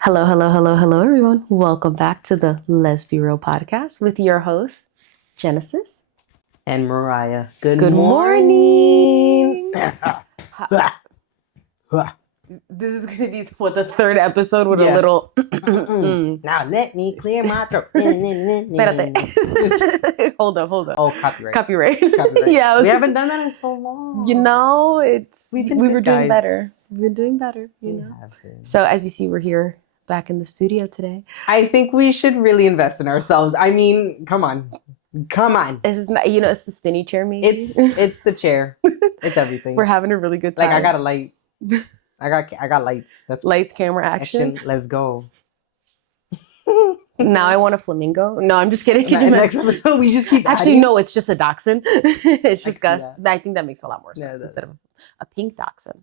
Hello, everyone. Welcome back to the LesBi podcast with your host, Genesis. And Mariah. Good morning. This is going to be the third episode with a little... Now let me clear my throat. Hold up. Oh, copyright. Copyright. Yeah. We haven't done that in so long. You know, we were doing guys. better. We've been doing better, you know. So as you see, we're here back in the studio today. I think we should really invest in ourselves. I mean, come on. This is not, it's the spinny chair, maybe. It's the chair. It's everything. We're having a really good time. Like I got a light. I got lights. That's lights, camera, action. Let's go. Now I want a flamingo. No, I'm just kidding. Next episode, we just keep actually adding. No, it's just a dachshund. It's just Gus. I think that makes a lot more sense instead of a pink dachshund.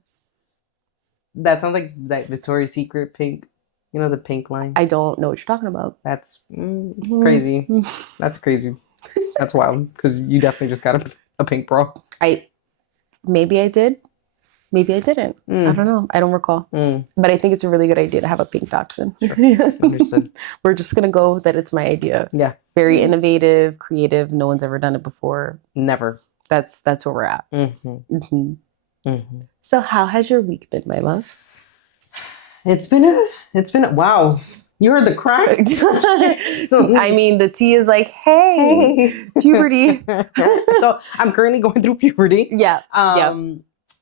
That sounds like that Victoria's Secret pink. You know the pink line? I don't know what you're talking about. That's crazy. That's crazy. That's wild. Because you definitely just got a pink bra. Maybe I did. Maybe I didn't. I don't know. I don't recall. But I think it's a really good idea to have a pink dachshund. Sure. Understood. We're just going to go that it's my idea. Yeah. Very innovative, creative. No one's ever done it before. Never. That's where we're at. So how has your week been, my love? It's been wow. You heard the crack. I mean, the tea is like, hey, puberty. So I'm currently going through puberty. Yeah.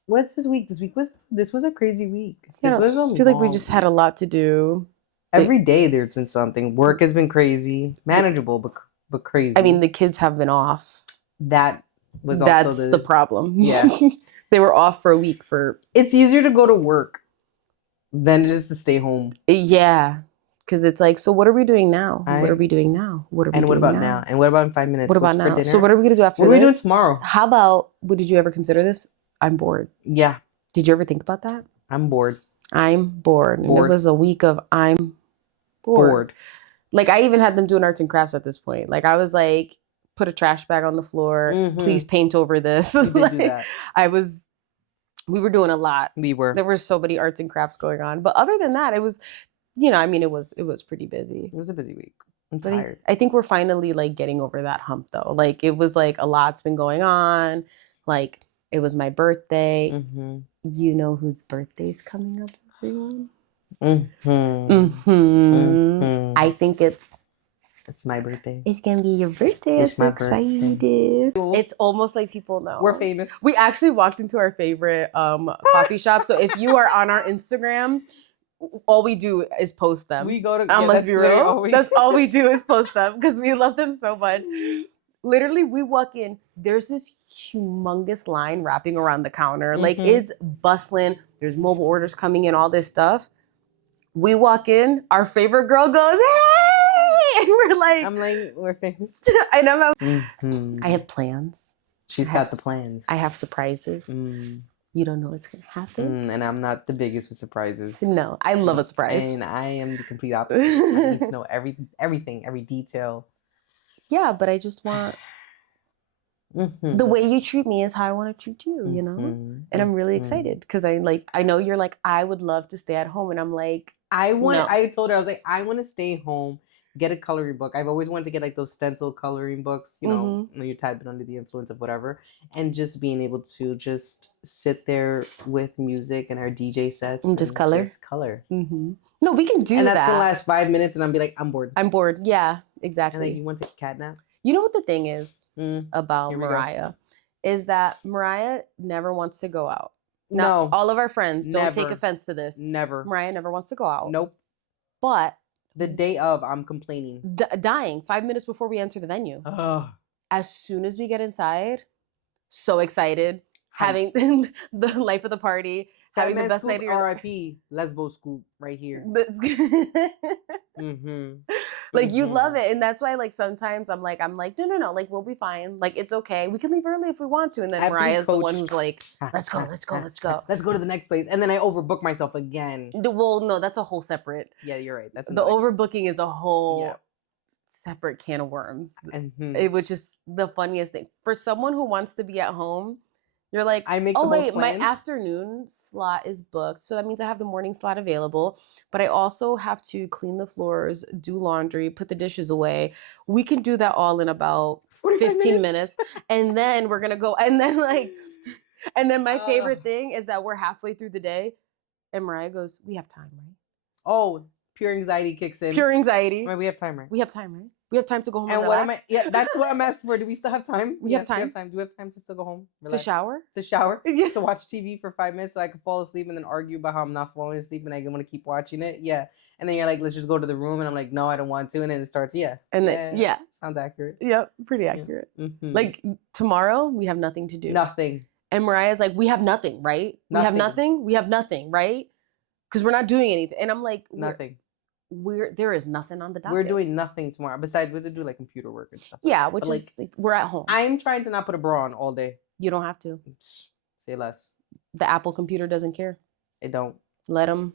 What's this week? This was a crazy week. I feel like we just had a lot to do. Every day there's been something. Work has been crazy, manageable but crazy. I mean, the kids have been off. That's the problem. Yeah. They were off for a week It's easier to go to work than it is to stay home. Yeah. Because it's like, so what are we doing now? What are we doing now? What about now? And what about in 5 minutes? What about now? So what are we going to do after this? What are we doing tomorrow? How about, did you ever consider this? I'm bored. Yeah. Did you ever think about that? I'm bored. And it was a week of I'm bored. Like I even had them doing arts and crafts at this point. Like I was like, put a trash bag on the floor. Please paint over this. We did do that. We were doing a lot. We were. There were so many arts and crafts going on. But other than that, it was, it was pretty busy. It was a busy week. I'm tired. I think we're finally like getting over that hump though. Like it was like a lot's been going on. Like it was my birthday. You know whose birthday's coming up, everyone? I think it's my birthday. It's gonna be your birthday. I'm so excited. It's almost like people know. We're famous. We actually walked into our favorite coffee shop. So if you are on our Instagram, all we do is post them. We go to let's be real. That's all we do is post them because we love them so much. Literally, we walk in, there's this humongous line wrapping around the counter. Like it's bustling. There's mobile orders coming in, all this stuff. We walk in, our favorite girl goes, hey! And we're like, I'm like, we're famous. I know. I have plans. She's got the plans. I have surprises. You don't know what's going to happen. And I'm not the biggest with surprises. No, I love a surprise. And I am the complete opposite. I need to know everything, every detail. Yeah, but I just want... The way you treat me is how I want to treat you, you know? And I'm really excited because I know you're like, I would love to stay at home. And I'm like, I told her, I was like, I want to stay home, get a coloring book. I've always wanted to get like those stencil coloring books, you know, when you're typing under the influence of whatever. And just being able to just sit there with music and our DJ sets. And just color. No, we can do that. And that's the last 5 minutes and I'll be like, I'm bored. Yeah, exactly. And like, you want to take a cat nap? You know what the thing is about Mariah is that Mariah never wants to go out. Now, all of our friends don't take offense to this. Never. Mariah never wants to go out. Nope. But the day of, I'm complaining. Dying 5 minutes before we enter the venue. As soon as we get inside, so excited, having the life of the party, having the best night of your RIP, Lesbo Scoop right here. Like you love it, and that's why like sometimes I'm like no, like we'll be fine, like it's okay, we can leave early if we want to, and then Mariah's the one who's like, let's go let's go to the next place, and then I overbook myself again. Well, no, that's a whole separate. Yeah, you're right. That's the overbooking is a whole separate can of worms. Mhm. It was just the funniest thing. For someone who wants to be at home, you're like, I make oh the most wait, my plans. afternoon slot is booked. So that means I have the morning slot available. But I also have to clean the floors, do laundry, put the dishes away. We can do that all in about 45 15 minutes. And then we're gonna go. And then my favorite thing is that we're halfway through the day. And Mariah goes, we have time, right? Oh, pure anxiety kicks in. Pure anxiety. Right, we have time, right? We have time, right? We have time to go home And and what relax. am I? Yeah, that's what I'm asking for. Do we still have time? We have Yes, we time. have time. Do we have time to still go home? To Relax? shower? To shower? Yeah. To watch TV for 5 minutes so I can fall asleep and then argue about how I'm not falling asleep and I want to keep watching it? Yeah. And then you're like, let's just go to the room. And I'm like, no, I don't want to. And then it starts, yeah. And then, yeah. Sounds accurate. Yep, pretty accurate. Mm-hmm. Like tomorrow, we have nothing to do. Nothing. And Mariah's like, we have nothing, right? We have nothing. We have nothing, right? Because we're not doing anything. And I'm like, nothing. There is nothing on the docket. We're doing nothing tomorrow. Besides, we have to do like computer work and stuff. Yeah, which is like, we're at home. I'm trying to not put a bra on all day. You don't have to. Say less. The Apple computer doesn't care. It don't. Let them.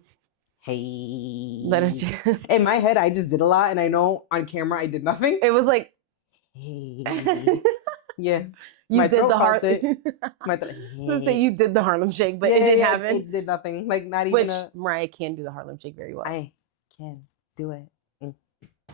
Hey. Let them. In my head, I just did a lot, and I know on camera I did nothing. It was like, hey. Yeah. You did the Harlem. My throat. Let's say you did the Harlem Shake, but it didn't happen. It did nothing. Like not even. Which Mariah can do the Harlem Shake very well. I can do it.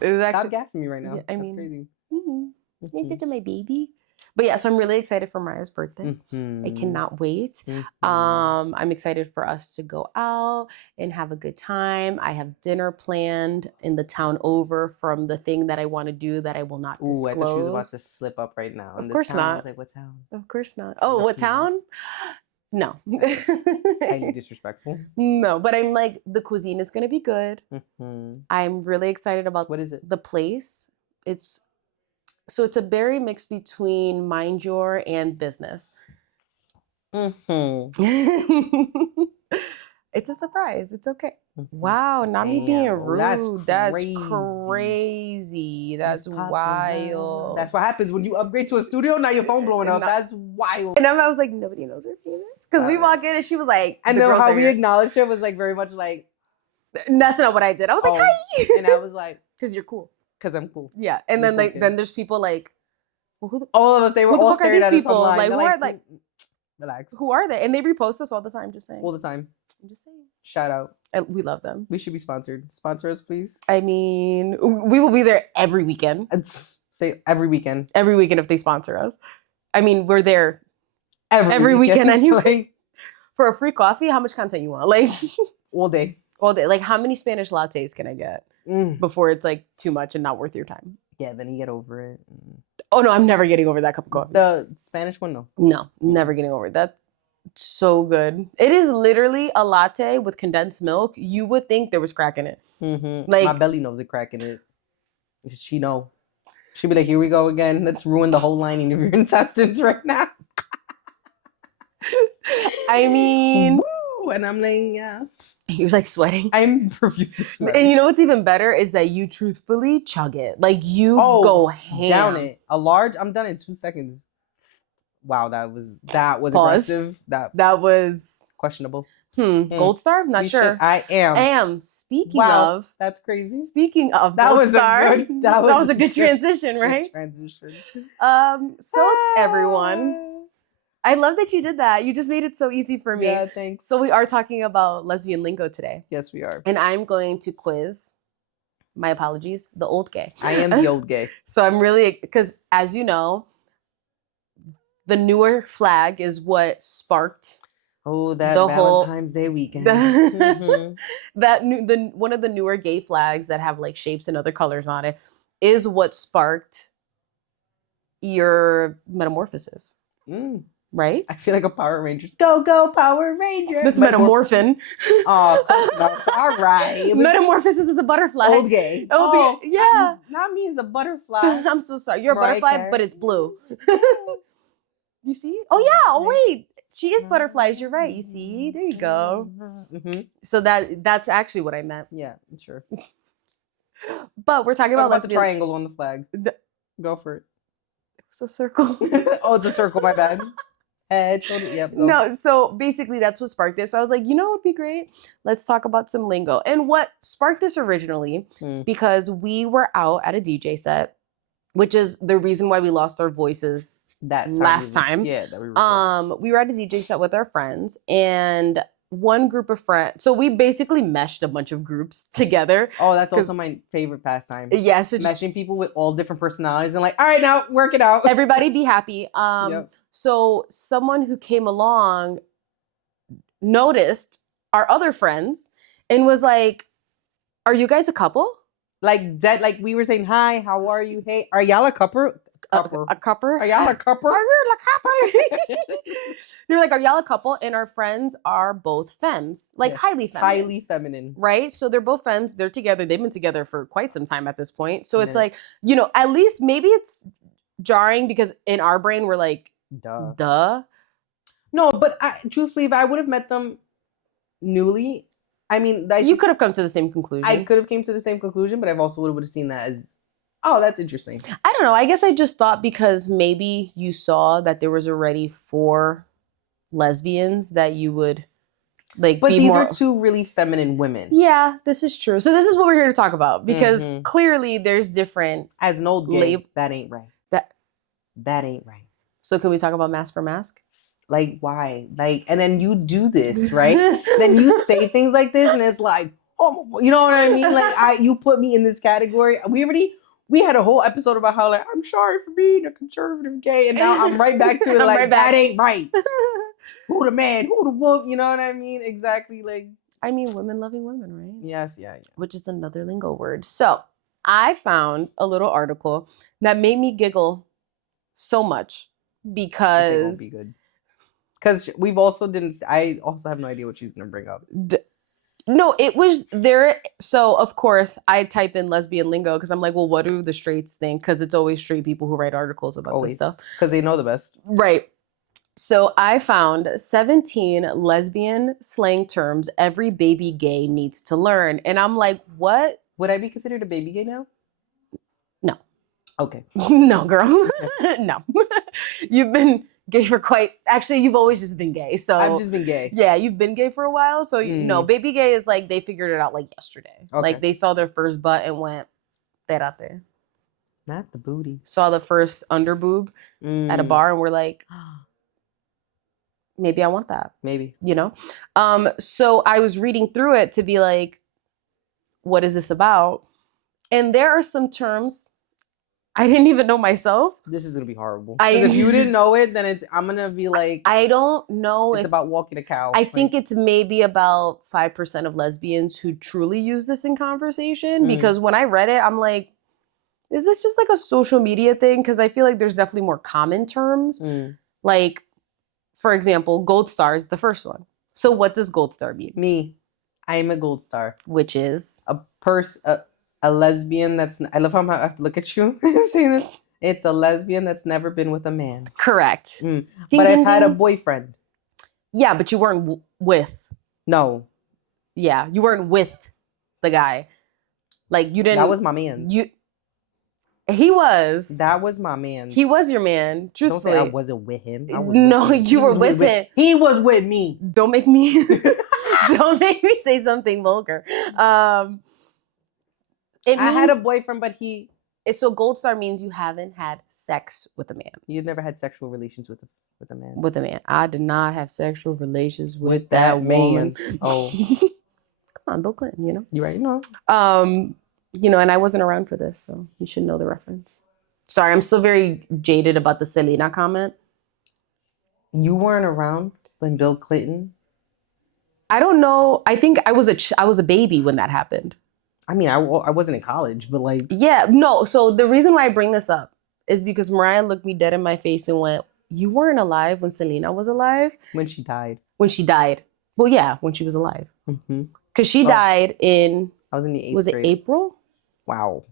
It was actually stop gassing me right now. Yeah, That's crazy. You're my baby. But yeah, so I'm really excited for Mariah's birthday. I cannot wait. I'm excited for us to go out and have a good time. I have dinner planned in the town over from the thing that I want to do that I will not disclose. I thought she was about to slip up right now. Of course not. I was like, what town? Of course not. Oh, what town? No. Highly disrespectful. No, but I'm like, the cuisine is going to be good. I'm really excited about what is it? The place. It's a berry mix between Mind Your and Business. It's a surprise. It's okay. Wow, not me being rude. That's crazy. That's wild. That's what happens when you upgrade to a studio. Now your phone blowing up. That's wild. And I was like, nobody knows we're famous. Because we walk in and she was like, I know how we acknowledged her was like very much like. That's not what I did. I was like, hi. And I was like, because you're cool. Because I'm cool. Yeah. And then then there's people like, well, all of us, they were all staring at us online. Like, who are like, relax. Who are they? And they repost us all the time, just saying. All the time. I'm just saying. Shout out. We love them. We should be sponsored. Sponsor us, please. I mean, we will be there every weekend. Say every weekend. Every weekend if they sponsor us. I mean, we're there every weekend anyway. Like, for a free coffee, how much content you want? Like all day. All day. Like how many Spanish lattes can I get before it's like too much and not worth your time? Yeah, then you get over it. Oh no, I'm never getting over that cup of coffee. The Spanish one, no. No, never getting over it. That's so good. It is literally a latte with condensed milk. You would think there was crack in it. Like my belly knows it crack in it. She know. She'd be like, here we go again. Let's ruin the whole lining of your intestines right now. I mean, woo, and I'm like, yeah. You're like sweating. I'm profusely sweating. And you know what's even better is that you truthfully chug it. Like you go ham. Down it. A large, I'm done in 2 seconds. Wow, that was aggressive. That was questionable. Gold star? Not sure. I am. Speaking of, that's crazy. Speaking of that Gold was Star, that was a good transition, right? Transition. So everyone. I love that you did that. You just made it so easy for me. Yeah, thanks. So we are talking about lesbian lingo today. Yes, we are. And I'm going to quiz, my apologies, the old gay. I am the old gay. So I'm really, because as you know, the newer flag is what sparked that Valentine's Day weekend. That one of the newer gay flags that have like shapes and other colors on it is what sparked your metamorphosis. Right? I feel like a Power Rangers. Go Power Ranger. That's metamorphin. Oh, all right. Metamorphosis is a butterfly. Old gay. Old gay. Yeah. Not me as a butterfly. I'm so sorry. You're a butterfly, but it's blue. You see? Oh yeah. Oh wait. She is butterflies. You're right. You see? There you go. So that's actually what I meant. Yeah, sure. But we're talking about the triangle on the flag. Go for it. It's a circle. Oh, it's a circle. My bad. head, shoulder. Yep. Go. No, so basically that's what sparked this. So I was like, you know what would be great? Let's talk about some lingo. And what sparked this originally, because we were out at a DJ set, which is the reason why we lost our voices that last time. Yeah, that we recorded. We were at a DJ set with our friends, and one group of friends. So we basically meshed a bunch of groups together. Oh, that's also my favorite pastime. Yeah, so meshing people with all different personalities and like, all right, now work it out. Everybody be happy. Yep. So someone who came along noticed our other friends and was like, "Are you guys a couple?" Like dead, like we were saying, "Hi, how are you? Hey, are y'all a couple? A couple? Are y'all a couple? Are you a couple?" They're like, "Are y'all a couple?" And our friends are both femmes, like Yes, highly feminine. highly feminine, right? So they're both femmes. They're together. They've been together for quite some time at this point. So it's Yeah. like, at least maybe it's jarring because in our brain we're like, duh. No, but truthfully, if I would have met them newly, I mean, You could have come to the same conclusion. I could have came to the same conclusion, but I've also would have seen that as, oh, that's interesting. I don't know. I guess I just thought because maybe you saw that there was already 4 lesbians that you would like. But be these more... are 2 really feminine women. Yeah, this is true. So this is what we're here to talk about because Mhm. clearly there's different. As an old gay, that ain't right. That ain't right. So can we talk about mask for mask? Like, why? Like, and then you do this, right? Then you say things like this, and it's like, oh, you know what I mean? Like, you put me in this category. We had a whole episode about how, like, I'm sorry for being a conservative gay, and now I'm right back to it. I'm Like, right back. that ain't right. Who the man? Who the woman? You know what I mean? Exactly. Like, I mean, women loving women, right? yes, yeah. Which is another lingo word. So I found a little article that made me giggle so much because we've also I also have no idea what she's gonna bring up. No, it was there. So of course I type in lesbian lingo because I'm like, well, what do the straights think? Because it's always straight people who write articles about this stuff. Because they know the best. Right. So I found 17 lesbian slang terms every baby gay needs to learn. And I'm like, what? Would I be considered a baby gay now? No. Okay. No, girl. No. You've been gay for actually, you've always just been gay. So I've just been gay. Yeah, you've been gay for a while. So no, baby gay is like they figured it out like yesterday. Okay. Like they saw their first butt and went, "Perate." Not the booty. Saw the first under boob at a bar and we're like, maybe I want that. Maybe. So I was reading through it to be like, what is this about? And there are some terms I didn't even know myself. This is gonna be horrible. If you didn't know it, then I'm gonna be like, I don't know. It's about walking a cow. I think it's maybe about 5% of lesbians who truly use this in conversation. Because when I read it, I'm like, is this just like a social media thing? Because I feel like there's definitely more common terms. Like, for example, gold star is the first one. So what does gold star mean? Me. I am a gold star. Which is? A lesbian I love how I have to look at you. I'm saying this. It's a lesbian that's never been with a man. Correct. But I've had a boyfriend. Yeah, but you weren't with. No. Yeah, you weren't with the guy. Like you didn't. That was my man. He was. That was my man. He was your man. Truthfully, don't say I wasn't with him. You were with him. He was with me. Don't make me. Don't make me say something vulgar. I had a boyfriend, but so gold star means you haven't had sex with a man. You never had sexual relations with a man. With a man. I did not have sexual relations with that man. Oh. Come on, Bill Clinton, You're right. No. And I wasn't around for this, so you should know the reference. Sorry, I'm still very jaded about the Selena comment. You weren't around when Bill Clinton? I don't know. I think I was a baby when that happened. I mean, I wasn't in college, but like... Yeah, no. So the reason why I bring this up is because Mariah looked me dead in my face and went, you weren't alive when Selena was alive? When she died. When she died. Well, yeah, when she was alive. Mm-hmm. Because she died in... I was in the 8th grade. Was it April? Wow.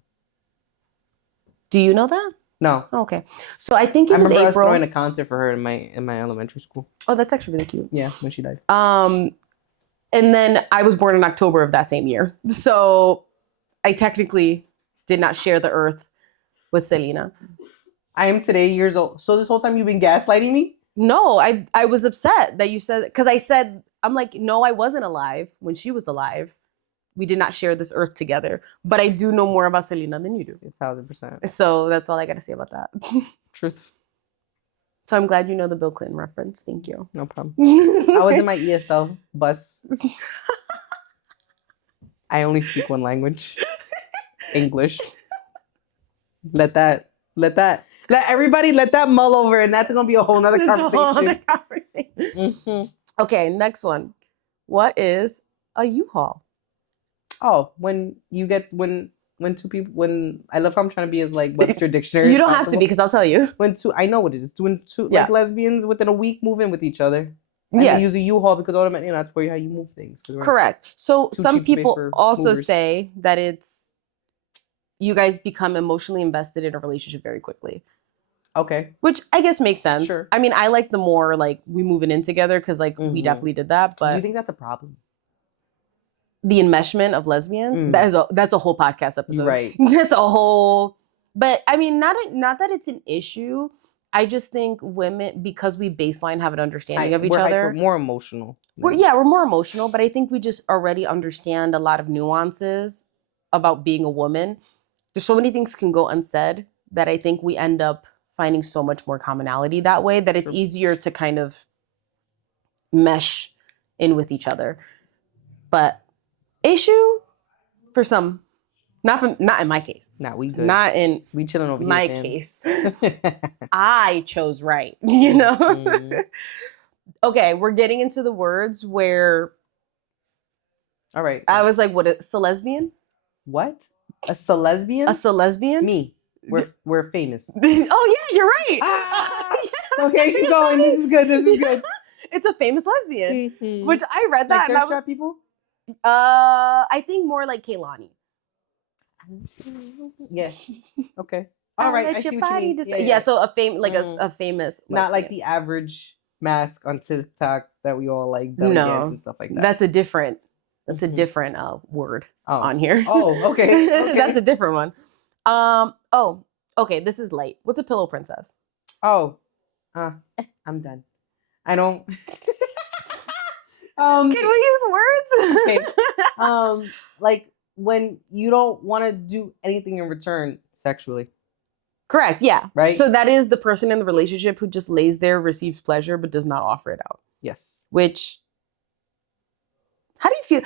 Do you know that? No. Oh, okay. So I think it was April. I remember us throwing a concert for her in my elementary school. Oh, that's actually really cute. Yeah, when she died. And then I was born in October of that same year. So I technically did not share the earth with Selena. I am today years old. So this whole time you've been gaslighting me? No, I was upset that you said, because I said, I'm like, no, I wasn't alive when she was alive. We did not share this earth together. But I do know more about Selena than you do. 1,000%. So that's all I got to say about that. Truth. So I'm glad you know the Bill Clinton reference. Thank you. No problem. I was in my ESL bus. I only speak one language. English. Let everybody let that mull over, and that's gonna be a whole nother conversation. Okay, next one. What is a U-Haul? Oh, when two people, when I love how I'm trying to be as like Webster dictionary. You don't have to be, because I'll tell you. I know what it is. When two Yeah. like lesbians within a week move in with each other. And Yes. they use a U-Haul because automatically that's where how you move things. Correct. So some cheap to pay people for also movers. say that it's you guys become emotionally invested in a relationship very quickly. Okay. Which I guess makes sense. Sure. I mean, I like the more like we moving in together, because like we definitely did that. But do you think that's a problem? The enmeshment of lesbians, that's a whole podcast episode. Right. That's a whole. But I mean, not that it's an issue. I just think women, because we baseline have an understanding of each other. We're more emotional. We're more emotional, but I think we just already understand a lot of nuances about being a woman. There's so many things can go unsaid that I think we end up finding so much more commonality that way, that it's easier to kind of mesh in with each other. But issue for some, not in my case. Nah, we good. Not in we chilling over my here, case. I chose right, you know? Okay, we're getting into the words where. All right. I was like, what is a lesbian? What? A lesbian? A lesbian? Me. We're famous. Oh yeah, you're right. Yeah, okay, keep going. This is good. It's a famous lesbian. Which I read that. Like thirst trap people? I think more like Kaylani. Yeah. Okay. All right. I see what you mean. Yeah, so a famous not lesbian. like the average mask on TikTok that we all like belly dance and stuff like that. That's a different word on here. Oh, okay. That's a different one. Okay, this is light. What's a pillow princess? Oh. I'm done. I don't Can we use words? Okay. Like when you don't want to do anything in return sexually. Correct, yeah. Right? So that is the person in the relationship who just lays there, receives pleasure, but does not offer it out. Yes. Which, how do you feel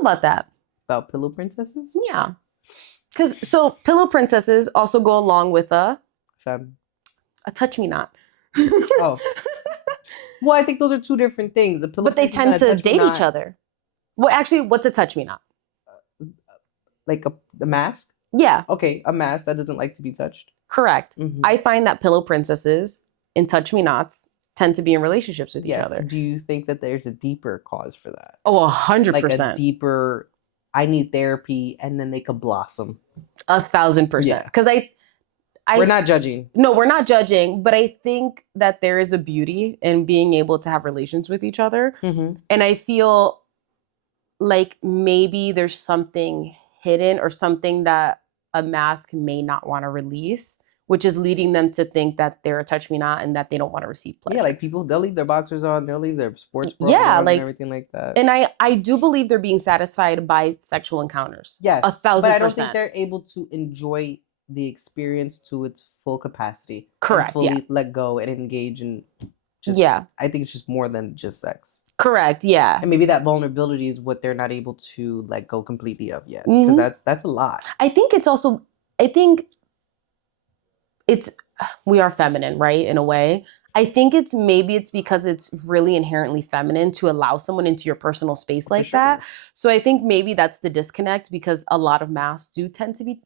about that? About pillow princesses? Yeah. So pillow princesses also go along with a touch me not. Oh. Well, I think those are two different things. But they tend to date each other. Well, actually, what's a touch me not? Like the mask? Yeah. Okay, a mask that doesn't like to be touched. Correct. I find that pillow princesses and touch me nots tend to be in relationships with each other. Do you think that there's a deeper cause for that? Oh, 100%. Like a deeper, I need therapy, and then they could blossom. 1,000%. Because we're not judging. No, we're not judging, but I think that there is a beauty in being able to have relations with each other. And I feel like maybe there's something hidden or something that a mask may not want to release, which is leading them to think that they're a touch me not and that they don't want to receive pleasure. Yeah, like people, they'll leave their boxers on, they'll leave their sports bras on and everything like that. And I do believe they're being satisfied by sexual encounters. Yes. 1,000%. But I don't think they're able to enjoy the experience to its full capacity. Correct. And fully let go and engage in just, I think it's just more than just sex. Correct. Yeah. And maybe that vulnerability is what they're not able to let go completely of yet. Because that's a lot. I think we are feminine, right? In a way. I think it's because it's really inherently feminine to allow someone into your personal space like that. So I think maybe that's the disconnect, because a lot of masks do tend to be,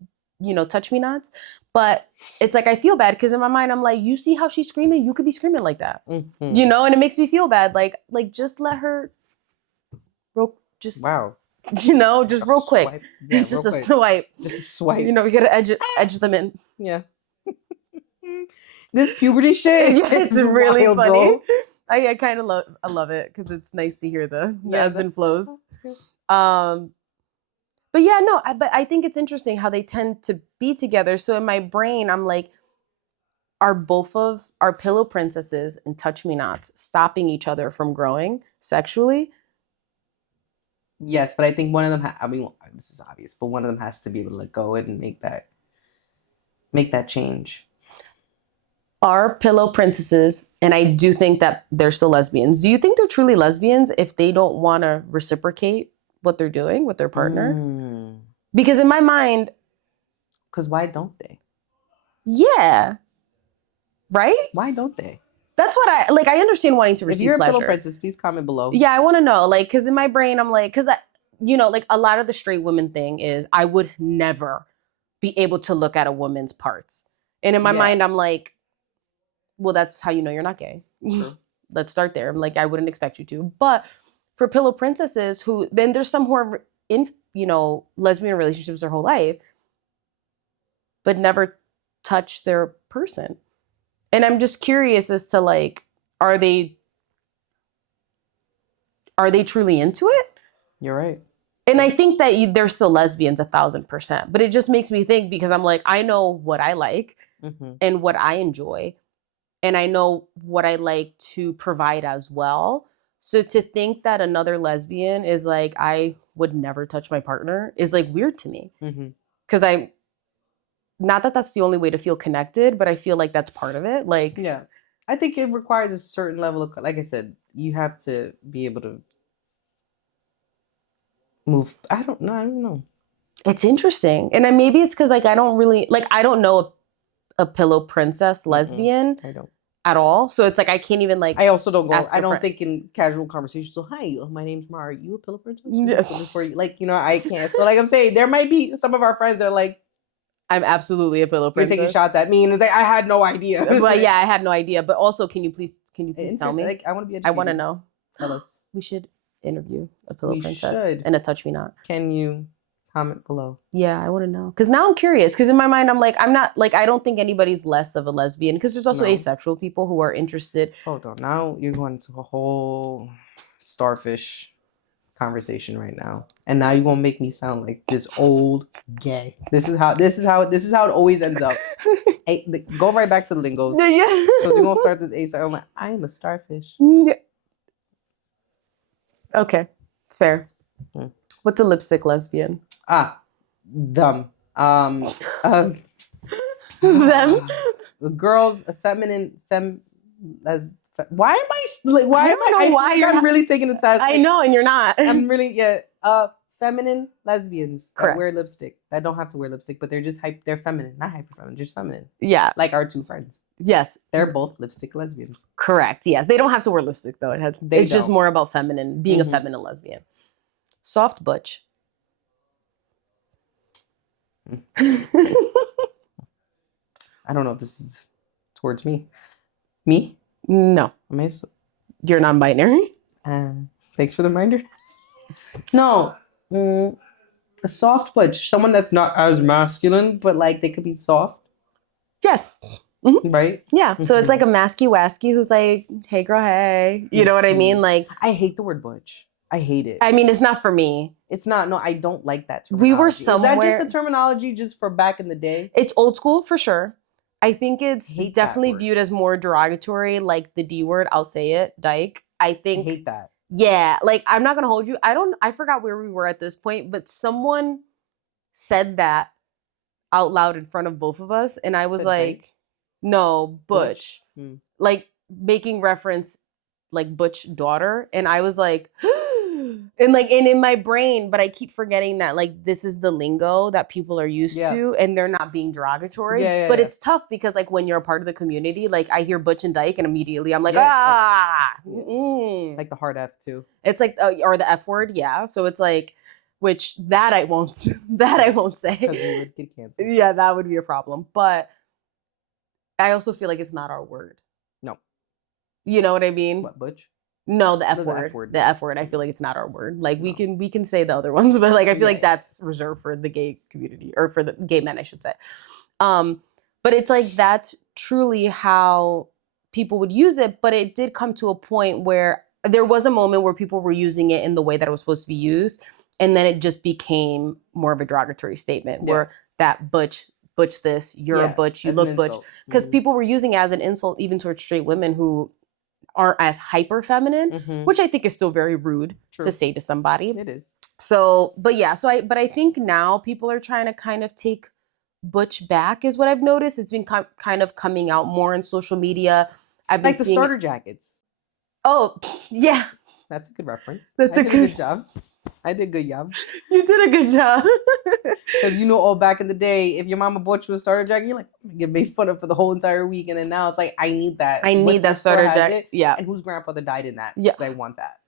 touch me nots. But it's like, I feel bad because in my mind, I'm like, you see how she's screaming? You could be screaming like that, and it makes me feel bad. Like just let her, just real quick. Yeah, it's just a swipe. Just a swipe. We gotta edge them in. Yeah. This puberty shit, it's really funny. I kind of love it because it's nice to hear the ebbs and flows. But yeah, no, but I think it's interesting how they tend to be together. So in my brain, I'm like, are both of our pillow princesses and touch me nots stopping each other from growing sexually? Yes, but I think one of them. I mean, this is obvious, but one of them has to be able to let go and make that change. Are pillow princesses, and I do think that they're still lesbians. Do you think they're truly lesbians if they don't want to reciprocate what they're doing with their partner? Because in my mind, because why don't they? Yeah. Right? Why don't they? That's what I like. I understand wanting to receive pleasure. If you're a pleasure. pillow princess, please comment below. Yeah, I want to know. Like, because in my brain, I'm like, because, like a lot of the straight women thing is I would never be able to look at a woman's parts. And in my mind, I'm like, well, that's how you know you're not gay. True. Let's start there. I'm like, I wouldn't expect you to. But for pillow princesses who, then there's some who are in, lesbian relationships their whole life, but never touch their person. And I'm just curious as to like, are they truly into it? You're right. And I think that they're still lesbians 1,000%. But it just makes me think because I'm like, I know what I like and what I enjoy. And I know what I like to provide as well. So to think that another lesbian is like, I would never touch my partner is like weird to me. Because not that that's the only way to feel connected, but I feel like that's part of it. Like, yeah, I think it requires a certain level of, like I said, you have to be able to move. I don't know. It's interesting. And then maybe it's because like, I don't know a pillow princess lesbian. I don't. At all. So it's like, I can't even like. I also don't go. I don't think in casual conversation. So, hi, my name's Mariah. You a pillow princess? Yes. Before you, like, I can't. So, like I'm saying, there might be some of our friends that are like, I'm absolutely a pillow princess. You're taking shots at me, and it's like I had no idea. But yeah, I had no idea. But also, can you please tell me? Like, I want to be educated. I want to know. Tell us. We should interview a pillow princess and a touch me not. Can you comment below? Yeah, I want to know. Because now I'm curious. Because in my mind, I'm like, I'm not like, I don't think anybody's less of a lesbian. Because there's also asexual people who are interested. Hold on. Now you're going into a whole starfish conversation right now, and now you're gonna make me sound like this old gay. This is how it always ends up. Hey, go right back to the lingos. Yeah. So we're gonna start this asexual. I'm like, I am a starfish. Yeah. Okay, fair. What's a lipstick lesbian? Them. Them. Girls, feminine, why am I like? Why am I? I'm really taking the test. I know, and you're not. I'm really feminine lesbians that wear lipstick. That don't have to wear lipstick, but they're just they're feminine, not hyper feminine, just feminine. Yeah, like our two friends. Yes, they're both lipstick lesbians. Correct. Yes, they don't have to wear lipstick though. It's just more about being a feminine lesbian. Soft butch. I don't know if this is towards me. Me? No. You're non-binary? Thanks for the reminder. No. A soft butch. Someone that's not as masculine, but like they could be soft. Yes. Right? Yeah. So it's like a masky wasky who's like, hey girl, hey. You know what I mean? Like, I hate the word butch. I hate it. I mean, it's not for me. It's not. No, I don't like that terminology. We were somewhere. Is that just a terminology just for back in the day? It's old school for sure. I think it's definitely viewed as more derogatory, like the D word. I'll say it, dyke. I hate that. Yeah, like I'm not gonna hold you. I forgot where we were at this point, but someone said that out loud in front of both of us, and I was like, dyke? No, butch. Like making reference like butch daughter, and I was like and in my brain, but I keep forgetting that like this is the lingo that people are used to, and they're not being derogatory. But it's tough because like when you're a part of the community, like I hear butch and dyke, and immediately I'm like like the hard F too. It's like or the F word, yeah. So it's like, which that I won't say. We would get canceled. Yeah, that would be a problem. But I also feel like it's not our word. No. You know what I mean? What, butch? No, the F word. The F word. I feel like it's not our word. Like we can say the other ones, but like I feel like that's reserved for the gay community or for the gay men, I should say. But it's like that's truly how people would use it. But it did come to a point where there was a moment where people were using it in the way that it was supposed to be used, and then it just became more of a derogatory statement where that butch butch this, you're a butch, you as an look butch. insult. Because people were using it as an insult even towards straight women who aren't as hyper feminine, which I think is still very rude to say to somebody. It is. So, but I think now people are trying to kind of take butch back is what I've noticed. It's been kind of coming out more in social media. I've been like the starter jackets. Oh, yeah. That's a good reference. That's a good job. I did a good job. You did a good job. Because all back in the day, if your mama bought you a starter jacket, you're like, I'm gonna get made fun of for the whole entire week. And then now it's like, I need that. I need that starter jacket. Yeah. And whose grandfather died in that? Yeah. Because I want that.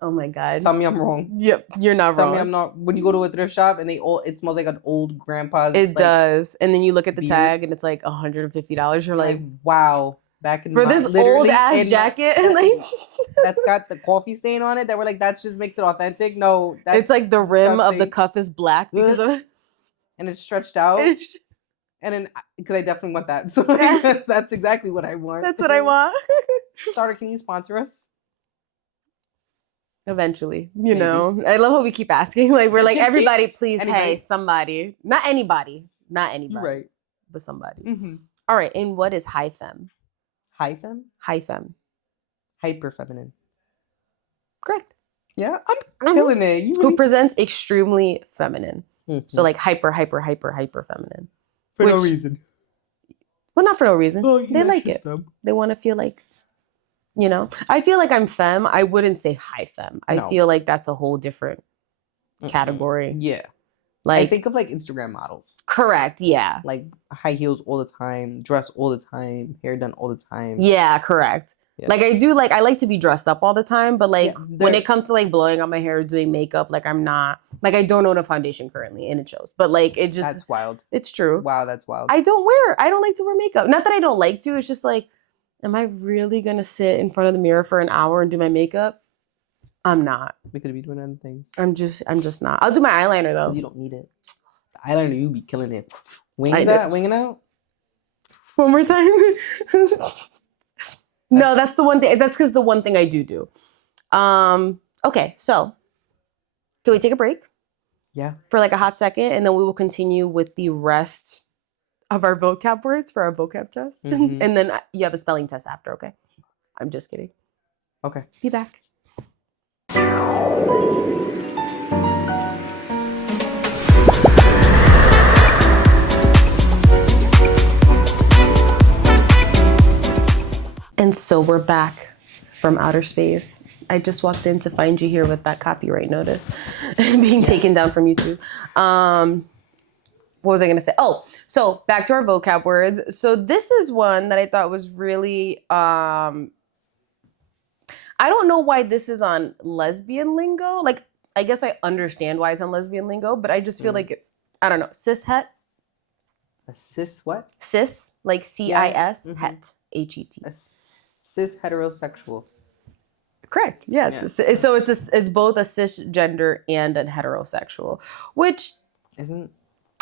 Oh my God. Tell me I'm wrong. Yep, you're not wrong. Tell me I'm not. When you go to a thrift shop and it smells like an old grandpa's. It does. And then you look at the tag and it's like $150. You're like, wow. Back in for this old ass jacket, that's got the coffee stain on it. That we're like, that just makes it authentic. No, that's it's like the rim disgusting. of the cuff is black because of it, and it's stretched out. And then because I definitely want that, so that's exactly what I want. That's what I want. Starter, can you sponsor us? Eventually, you know. I love how we keep asking. Like we're like, everybody, please, anybody. Hey, somebody, not anybody, You're right, but somebody. All right, and what is high femme? High femme? High femme. Hyper feminine. Correct. Yeah, I'm killing it. You really... Who presents extremely feminine. So like hyper feminine. For no reason. Well, not for no reason. Oh, they like it. They want to feel like, you know. I feel like I'm femme. I wouldn't say high femme. I feel like that's a whole different category. Yeah. Like, I think of like Instagram models. Correct, yeah. Like high heels all the time, dress all the time, hair done all the time. Yeah, correct. Yeah. Like I like to be dressed up all the time, but like when it comes to like blowing out my hair, doing makeup, like I'm not, like I don't own a foundation currently and it shows. But like it just. That's wild. It's true. Wow, that's wild. I don't like to wear makeup. Not that I don't like to, it's just like, am I really going to sit in front of the mirror for an hour and do my makeup? I'm not. We could be doing other things. I'm just not. I'll do my eyeliner though. You don't need it. The eyeliner, you be killing it. Winging out? One more time. No, that's the one thing. That's because the one thing I do. Okay, so can we take a break? Yeah. For like a hot second, and then we will continue with the rest of our vocab words for our vocab test. And then you have a spelling test after, okay? I'm just kidding. Okay. Be back. And so we're back from outer space. I just walked in to find you here with that copyright notice being taken down from YouTube. What was I going to say? Oh, so back to our vocab words. So this is one that I thought was really, I don't know why this is on Lesbian Lingo. Like, I guess I understand why it's on Lesbian Lingo, but I just feel like, I don't know, cis-het. A cis what? Cis, like C-I-S, het, H-E-T. Cis heterosexual. Correct. Yeah. So it's both a cisgender and a heterosexual, which isn't.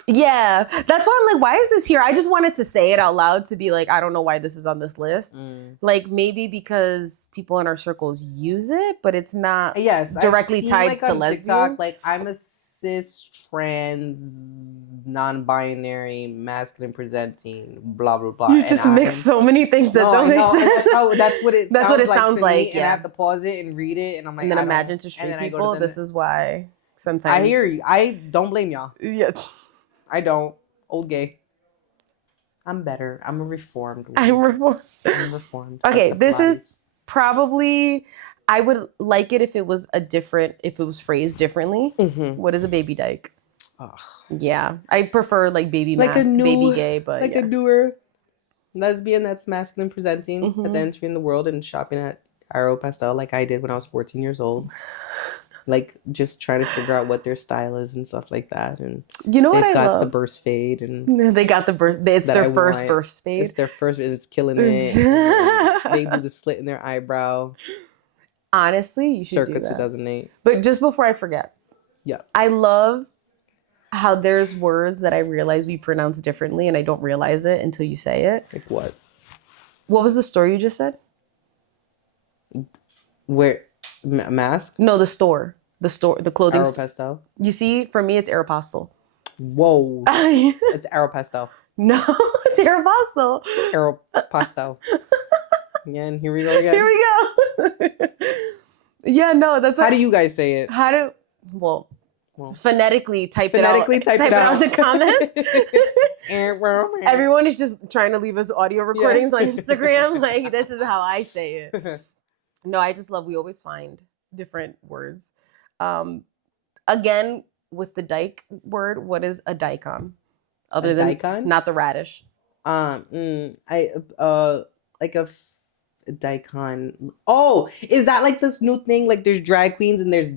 Yeah, that's why I'm like, why is this here? I just wanted to say it out loud to be like, I don't know why this is on this list. Like maybe because people in our circles use it, but it's not directly tied like to on lesbian. TikTok, like I'm a cis, trans, non-binary, masculine presenting, blah blah blah. You just mix so many things that don't make sense. That's what it sounds like. Yeah, and I have to pause it and read it, and I'm like, and then imagine to straight people. This is why sometimes I hear you. I don't blame y'all. Yeah. I don't. Old gay. I'm better. I'm a reformed. I'm reformed. Okay, this is probably, I would like it if it was phrased differently. What is a baby dyke? Ugh. Yeah. I prefer like baby mask, baby gay, but like a newer lesbian that's masculine presenting, that's entering the world and shopping at Aeropostale like I did when I was 14 years old. Like just trying to figure out what their style is and stuff like that, and you know what I love? The burst fade, and they got the burst. It's their first burst fade. It's their first. It's killing it. They do the slit in their eyebrow. Honestly, you should do that. Circa 2008. But just before I forget, I love how there's words that I realize we pronounce differently, and I don't realize it until you say it. Like what? What was the store you just said? Where? Mask? No, the store, the clothing Aeropostale. You see, for me, it's Aeropostale. Whoa. It's Aeropastel. No, it's Aeropostale. Aeropastel. Yeah, and here we go again. Here we go. Yeah, no, that's How do you guys say it? Well, phonetically type it out. Type it out in the comments. Everyone is just trying to leave us audio recordings on Instagram. Like, this is how I say it. No, I just love, we always find different words. Again, with the dyke word, what is a daikon? Other than daikon? Not the radish. Like a daikon. Oh, is that like this new thing? Like there's drag queens and there's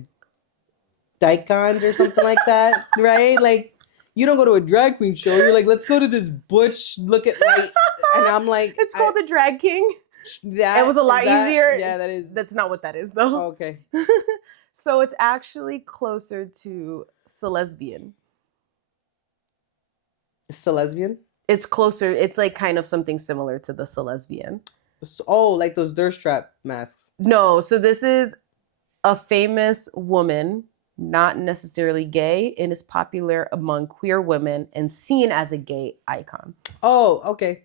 daikons or something like that, right? Like you don't go to a drag queen show. You're like, let's go to this butch look at like, and I'm like, it's called the drag king. That it was a lot easier. Yeah, that is. That's not what that is though. Oh, okay. So it's actually closer to lesbian. Lesbian? It's closer. It's like kind of something similar to the lesbian. Oh, like those dirt strap masks. No, so this is a famous woman, not necessarily gay, and is popular among queer women and seen as a gay icon. Oh, okay.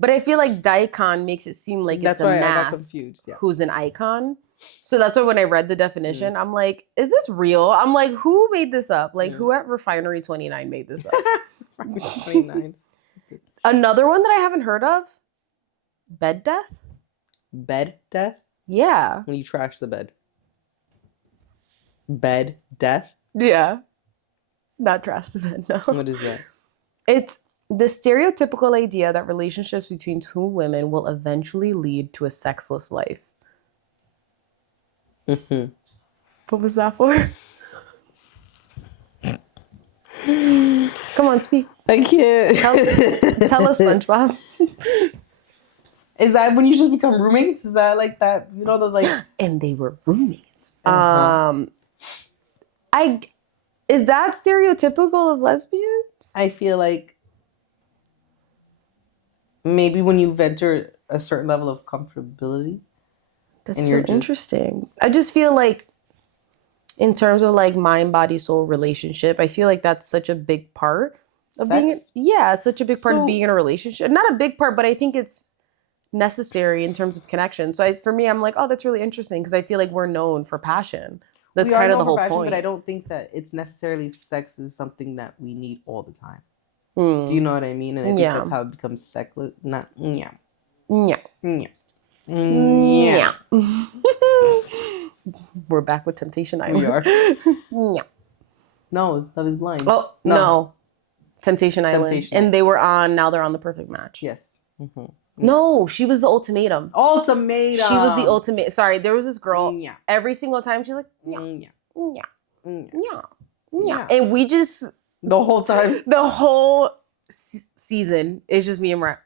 But I feel like daikon makes it seem like it's a mask who's an icon. So that's why when I read the definition, I'm like, is this real? I'm like, who made this up? Like, who at Refinery 29 made this up? Refinery 29. Another one that I haven't heard of, bed death. Bed death? Yeah. When you trash the bed. Bed death? Yeah. Not trash the bed, no. What is that? It's the stereotypical idea that relationships between two women will eventually lead to a sexless life. Mm-hmm. What was that for? Come on, speak. I can't. Tell us, SpongeBob. Is that when you just become roommates? Is that like that? You know those like. And they were roommates. Is that stereotypical of lesbians? I feel like maybe when you enter a certain level of comfortability. That's so interesting. I just feel like in terms of like mind, body, soul relationship, I feel like that's such a big part of being, such a big part of being in a relationship. Not a big part, but I think it's necessary in terms of connection. So for me, I'm like, oh, that's really interesting because I feel like we're known for passion. That's kind of the whole point. But I don't think that it's necessarily sex is something that we need all the time. Do you know what I mean? And I think that's how it becomes sexless. Not yeah. We're back with Temptation Island. We are. No, it's Love is Blind. Oh, no. Temptation Island. And they were on, now they're on The Perfect Match. Yes. Mm-hmm. No, she was the ultimatum. Ultimatum. She was the ultimate. Sorry, there was this girl. Every single time she's like, and we just the whole time, the whole season is just me and Mariah.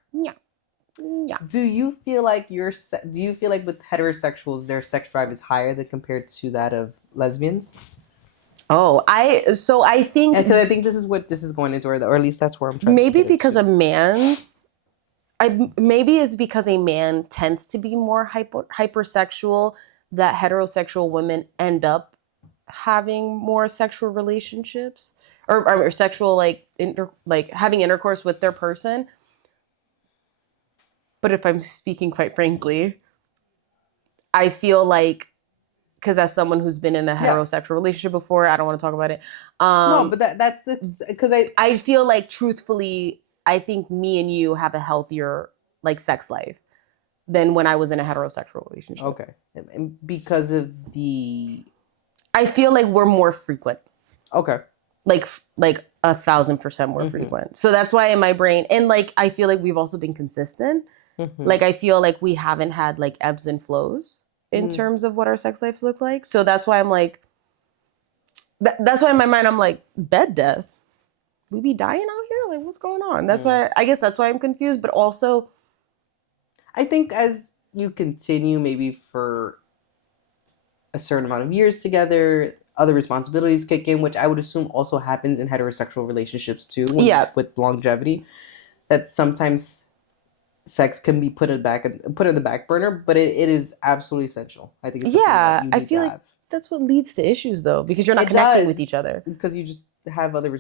Do you feel like with heterosexuals their sex drive is higher than compared to that of lesbians? Oh, I think because I think this is what this is going into, or at least that's where I'm trying. Maybe because maybe it's because a man tends to be more hypersexual that heterosexual women end up having more sexual relationships or sexual like having intercourse with their person. But if I'm speaking quite frankly, I feel like, because as someone who's been in a heterosexual relationship before, I don't want to talk about it. No, but that's because I feel like truthfully, I think me and you have a healthier like sex life than when I was in a heterosexual relationship. Okay, and because of I feel like we're more frequent. Okay, like 1,000% more frequent. So that's why in my brain, and like I feel like we've also been consistent. Mm-hmm. Like I feel like we haven't had like ebbs and flows in terms of what our sex lives look like. So that's why I'm like, that's why in my mind I'm like, bed death. We be dying out here? Like what's going on? That's why, I guess that's why I'm confused. But also, I think as you continue maybe for a certain amount of years together, other responsibilities kick in, which I would assume also happens in heterosexual relationships too. With longevity, that sometimes sex can be put in the back burner, but it is absolutely essential. I think. It's I feel like that's what leads to issues though, because you're not connecting with each other. Because you just have other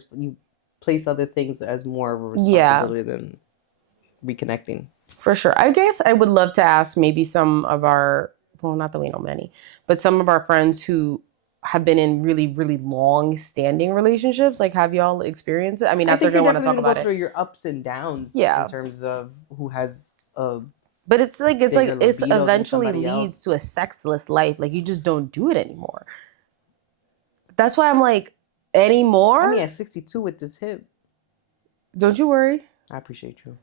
place other things as more of a Yeah. responsibility than reconnecting. For sure. I guess I would love to ask maybe some of our, well, not that we know many, but some of our friends who have been in really, really long standing relationships. Like, have y'all experienced it? I mean, not they're going to want to talk about go it. through your ups and downs Yeah. in terms of who has a But it's bigger libido than eventually somebody leads else. to a sexless life. Like, you just don't do it anymore. That's why I'm like, anymore? I mean, at 62 with this hip. Don't you worry. I appreciate you.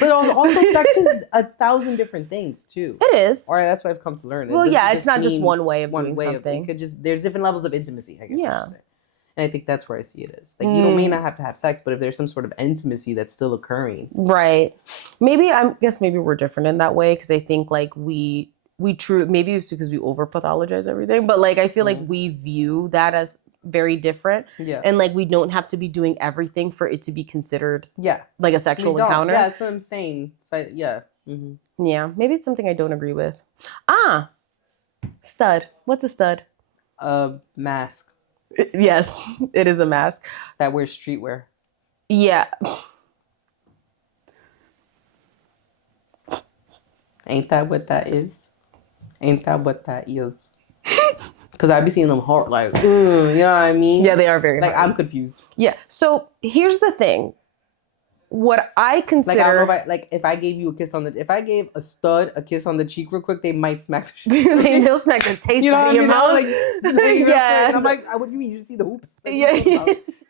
But also sex is 1,000 different things too. It is. Or that's what I've come to learn. Well, yeah, it's not just one way of doing something. It could just, there's different levels of intimacy, I guess I Yeah. should say. And I think that's where I see it is. Like, you may not have to have sex, but if there's some sort of intimacy that's still occurring. Right. Maybe, I guess maybe we're different in that way, because I think like maybe it's because we over pathologize everything, but like I feel like we view that as very different. Yeah. And like we don't have to be doing everything for it to be considered like a sexual encounter. Yeah, that's what I'm saying. So, yeah. Mm-hmm. Yeah. Maybe it's something I don't agree with. Stud. What's a stud? A mask Yes, it is a mask. that wears streetwear. Yeah. Ain't that what that is? Ain't that what that is? Because I be seeing them hard, like, you know what I mean? Yeah, they are very like, hard. I'm confused. Yeah. So here's the thing. What I consider, Like, I don't know if I gave you a kiss on the, if I gave a stud a kiss on the cheek real quick, they might smack the shit. they'll smack the taste out of your mouth. Yeah. And I'm like, what do you mean? You didn't see the hoops? Like, Yeah.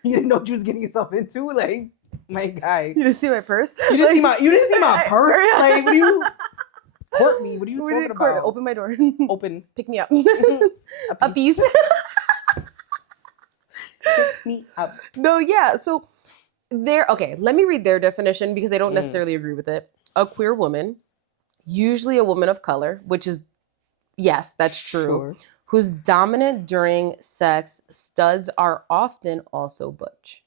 You didn't know what you was getting yourself into? Like, my guy. You didn't see my purse? You didn't see my purse? Like, what do you, court me? What are you talking about? Open my door. Open. Pick me up. A piece. Pick me up. No, yeah. So okay, let me read their definition because I don't necessarily agree with it. A queer woman, usually a woman of color, which is, yes, that's true, Sure. who's dominant during sex. Studs are often also butch.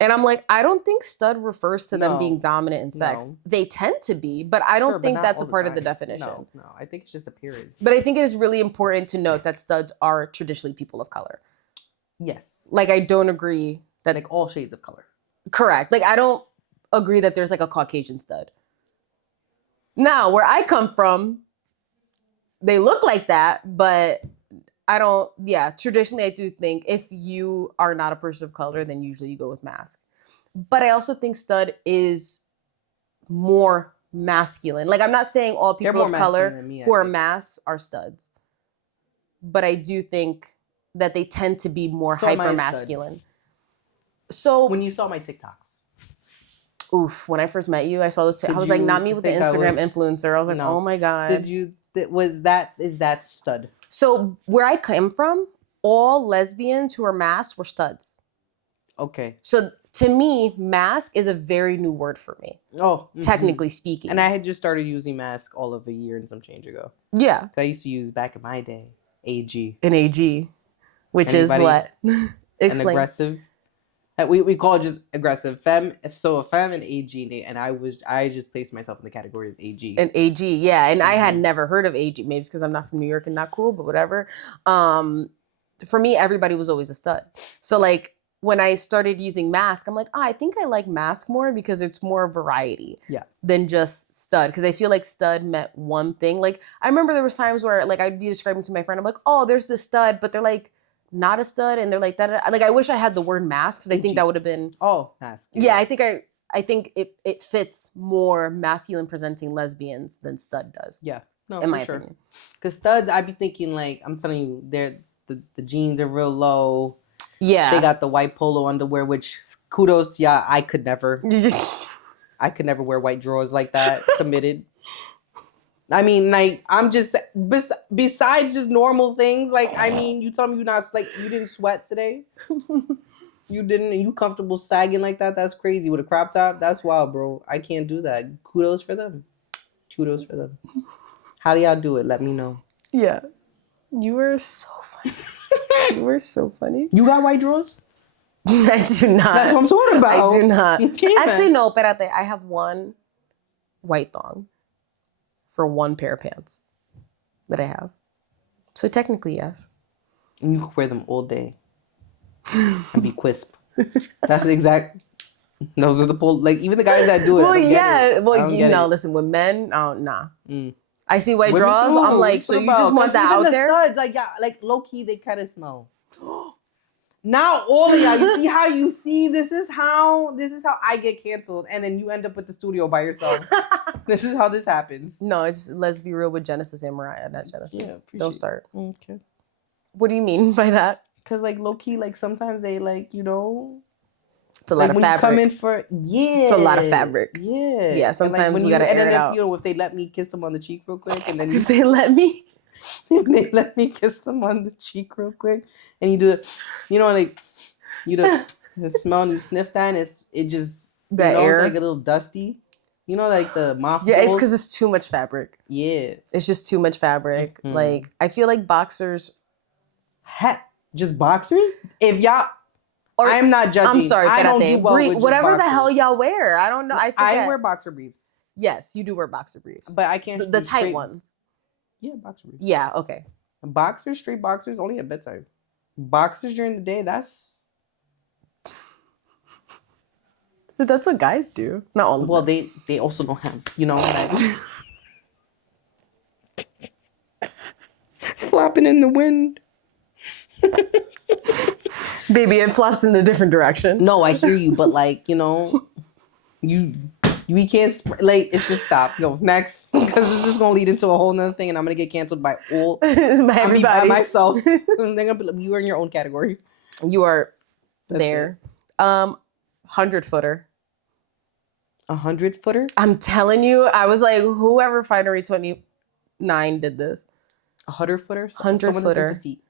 And I'm like, I don't think stud refers to them being dominant in sex. No. They tend to be, but I don't think that's a part of the time. definition. No, I think it's just appearance. But I think it is really important to note that studs are traditionally people of color. Yes. Like, I don't agree that... Like, all shades of color. Correct. Like, I don't agree that there's like a Caucasian stud. Now, where I come from, they look like that, but I don't, traditionally I do think if you are not a person of color, then usually you go with mask. But I also think stud is more masculine. Like, I'm not saying all people of color who are masks are studs. But I do think that they tend to be more hyper masculine. So when you saw my TikToks, when I first met you, I saw those. I was like, not me with the Instagram influencer. I was like, oh my God. Is that stud? So where I came from, all lesbians who are masks were studs. Okay. So to me, mask is a very new word for me. Oh. Technically speaking. And I had just started using mask all of a year and some change ago. Yeah. I used to use back in my day, AG. An AG. Which is what? Explain. An aggressive. We call it just aggressive. So a femme and AG, and I just placed myself in the category of AG. An AG, yeah. And I had never heard of AG. Maybe it's because I'm not from New York and not cool, but whatever. For me, everybody was always a stud. So like when I started using mask, I'm like, I think I like mask more because it's more variety than just stud. Because I feel like stud meant one thing. Like I remember there was times where like I'd be describing to my friend, I'm like, oh, there's this stud, but they're like, not a stud, and they're like that. Like I wish I had the word mask because I think that would have been mask. Yeah, I think it fits more masculine presenting lesbians than stud does. Yeah, no, in my opinion. Because studs, I'd be thinking like I'm telling you, the jeans are real low. Yeah, they got the white polo underwear, which kudos. Yeah, I could never. I could never wear white drawers like that. Committed. I mean, like, I'm just, besides just normal things, like, I mean, you tell me you didn't sweat today? You comfortable sagging like that? That's crazy. With a crop top? That's wild, bro. I can't do that. Kudos for them. How do y'all do it? Let me know. Yeah. You were so funny. You were so funny. You got white drawers? I do not. That's what I'm talking about. I do not. Actually, no, espérate. I have one white thong for one pair of pants that I have. So technically, yes. And you can wear them all day and be crisp. That's exact. Those are the like even the guys that do it. Well, yeah. Well, it. listen, with men, nah. Mm. I see white Women draws. too. I'm like, so you just want that even out the there? Studs, like like low key, they kind of smell. Now all of y'all, you see how you see this is how I get canceled, and then you end up with the studio by yourself. This is how this happens. No, it's let's be real with Genesis and Mariah, not Genesis. Yeah, Don't start. Okay. What do you mean by that? Because like low key, like sometimes they like It's a lot of when fabric. you come in for It's a lot of fabric. Yeah. Yeah, sometimes when we gotta air it out. If they let me kiss them on the cheek real quick, and then If they let me. if they let me kiss them on the cheek real quick, and you do it, like you smell and you sniff that, and it just The air. it's like a little dusty. Like the mouth. Yeah, it's because it's too much fabric. Yeah. It's just too much fabric. Mm-hmm. Like, I feel like boxers. Just boxers? If y'all. I'm not judging. I'm sorry, I don't do well with whatever boxers. the hell y'all wear. I don't know. I forget. I wear boxer briefs. Yes, you do wear boxer briefs. But I can't. The tight ones. Yeah, boxer briefs. Yeah, okay. Boxers, straight boxers, only at bedtime. Boxers during the day, that's. But that's what guys do. Not all of them. They also don't have, that. Flopping in the wind. Baby, it flops in a different direction. No, I hear you, but we can't it's just stop. No, next, because it's just gonna lead into a whole nother thing, and I'm gonna get canceled by everybody by myself. And they're gonna be like, you are in your own category. You are That's there. 100-footer. 100-footer? I'm telling you, I was like, whoever Finery 29 did this. 100-footer? 100-footer. Feet.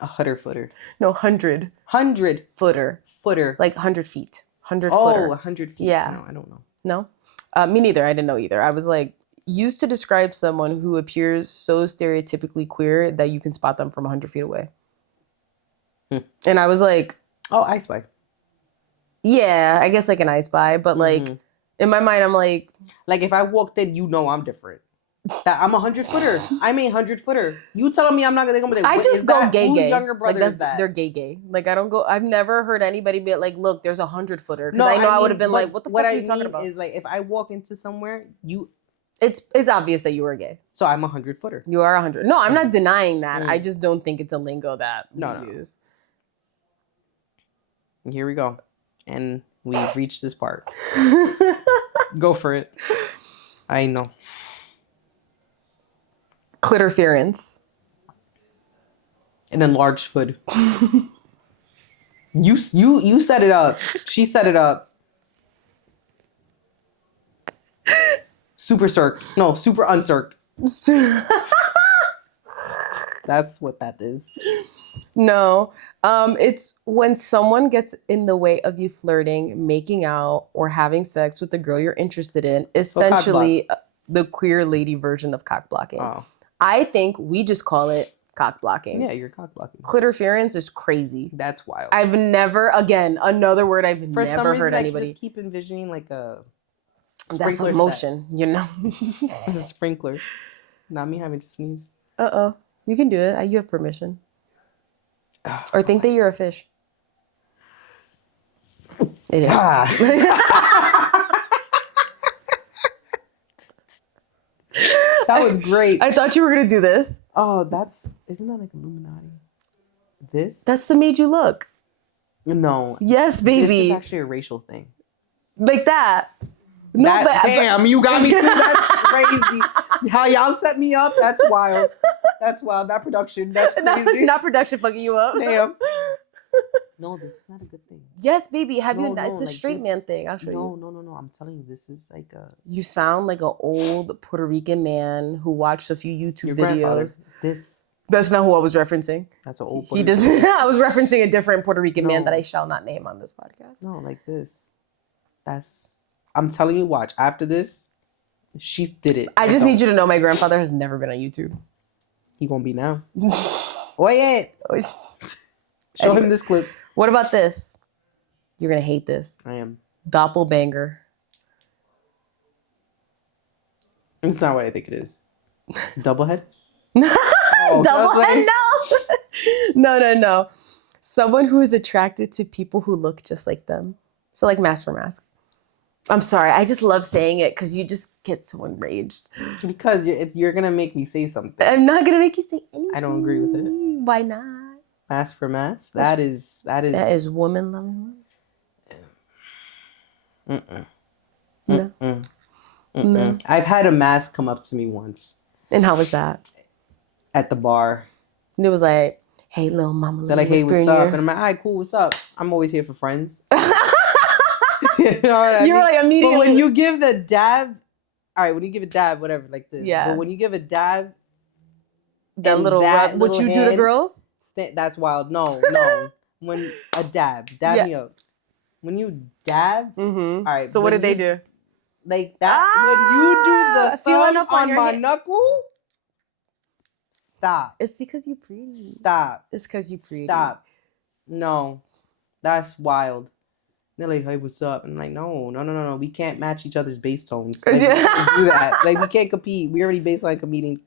100-footer. No, 100. 100-footer. Like 100 feet. 100 Oh, footer. 100 feet. Yeah. No, I don't know. No? Me neither. I didn't know either. I was like, used to describe someone who appears so stereotypically queer that you can spot them from 100 feet away. And I was like... Oh, I spy. Yeah, I guess like an LesBi, but like in my mind, I'm like... Like if I walked in, I'm different. That I'm 100-footer. I'm a 100-footer. You telling me I'm not gonna be like, I just go gay. Whose younger brother like is that? They're gay. Like I don't go. I've never heard anybody be like, "Look, there's 100-footer." Because I know I would have been like, "What the fuck are you talking about?" Is like if I walk into somewhere, it's obvious that you are gay. So I'm 100-footer. You are 100. No, I'm not denying that. I just don't think it's a lingo that we use. Here we go, and we've reached this part. Go for it. I know. Clitorference. An enlarged hood. You set it up. She set it up. Super circ. No, super uncirced. That's what that is. No. It's when someone gets in the way of you flirting, making out, or having sex with the girl you're interested in. Essentially, the queer lady version of cock blocking. Oh. I think we just call it cock blocking. Yeah, you're cock blocking. Clitorference is crazy. That's wild. I've never, again, another word I've For never heard anybody. I just keep envisioning like a that's a motion, a sprinkler. Not me having to sneeze. You can do it. You have permission. Or think that you're a fish. It is. That was great. I thought you were gonna do this. Oh, isn't that like Illuminati? This? That's the made you look. No. Yes, baby. This is actually a racial thing. Like that. No, damn, you got me too. That's crazy. How y'all set me up? That's wild. That's wild. Not production. That's crazy. Not production fucking you up. Damn. No, this is not a good thing. Yes, baby. It's a like straight man thing. I'll show you. No. I'm telling you, this is like a... You sound like an old Puerto Rican man who watched a few YouTube videos. That's not who I was referencing. That's an old Puerto Rican. I was referencing a different Puerto Rican man that I shall not name on this podcast. No, like this. I'm telling you, watch. After this, she did it. I just need you to know my grandfather has never been on YouTube. He gonna be now. Oye! Show him this clip. What about this? You're gonna hate this. I am. Doppelbanger. It's not what I think it is. Doublehead? Doublehead? No. No. Someone who is attracted to people who look just like them. So like mask for mask. I'm sorry. I just love saying it because you just get so enraged. Because you're going to make me say something. I'm not going to make you say anything. I don't agree with it. Why not? Mask for mask? That is woman loving women. No. No. I've had a mask come up to me once. And how was that? At the bar. And it was like, hey, little mama. They're like, hey, what's up? And I'm like, all right, cool, what's up? I'm always here for friends. You know what I mean? You're like immediately. But when you give the dab, all right, when you give a dab, whatever, like this. Yeah. But when you give a dab, that little rub, what you do to girls? That's wild. No. When a dab me up. When you dab, all right. So what did they do? Like that, when you do the thumb on my knuckle, stop. It's because you pretty. Stop. It's because you pretty. Stop. No, that's wild. They're like, hey, what's up? And I'm like, no. We can't match each other's bass tones. Like, we can't do that. Like, we can't compete. We already baseline competing.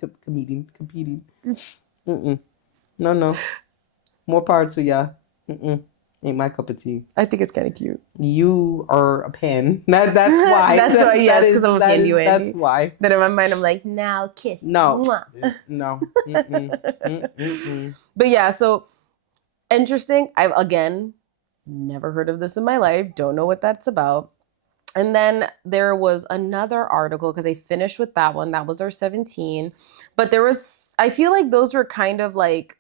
No. More power to ya. Ain't my cup of tea. I think it's kind of cute. You are a pan. That's why. That's why, yeah, it's because I'm a pan, you, Andy. That's why. Then in my mind, I'm like, now kiss. No. Mwah. No. But yeah, so interesting. I've, again, never heard of this in my life. Don't know what that's about. And then there was another article, because I finished with that one. That was our 17. But there was, I feel like those were kind of like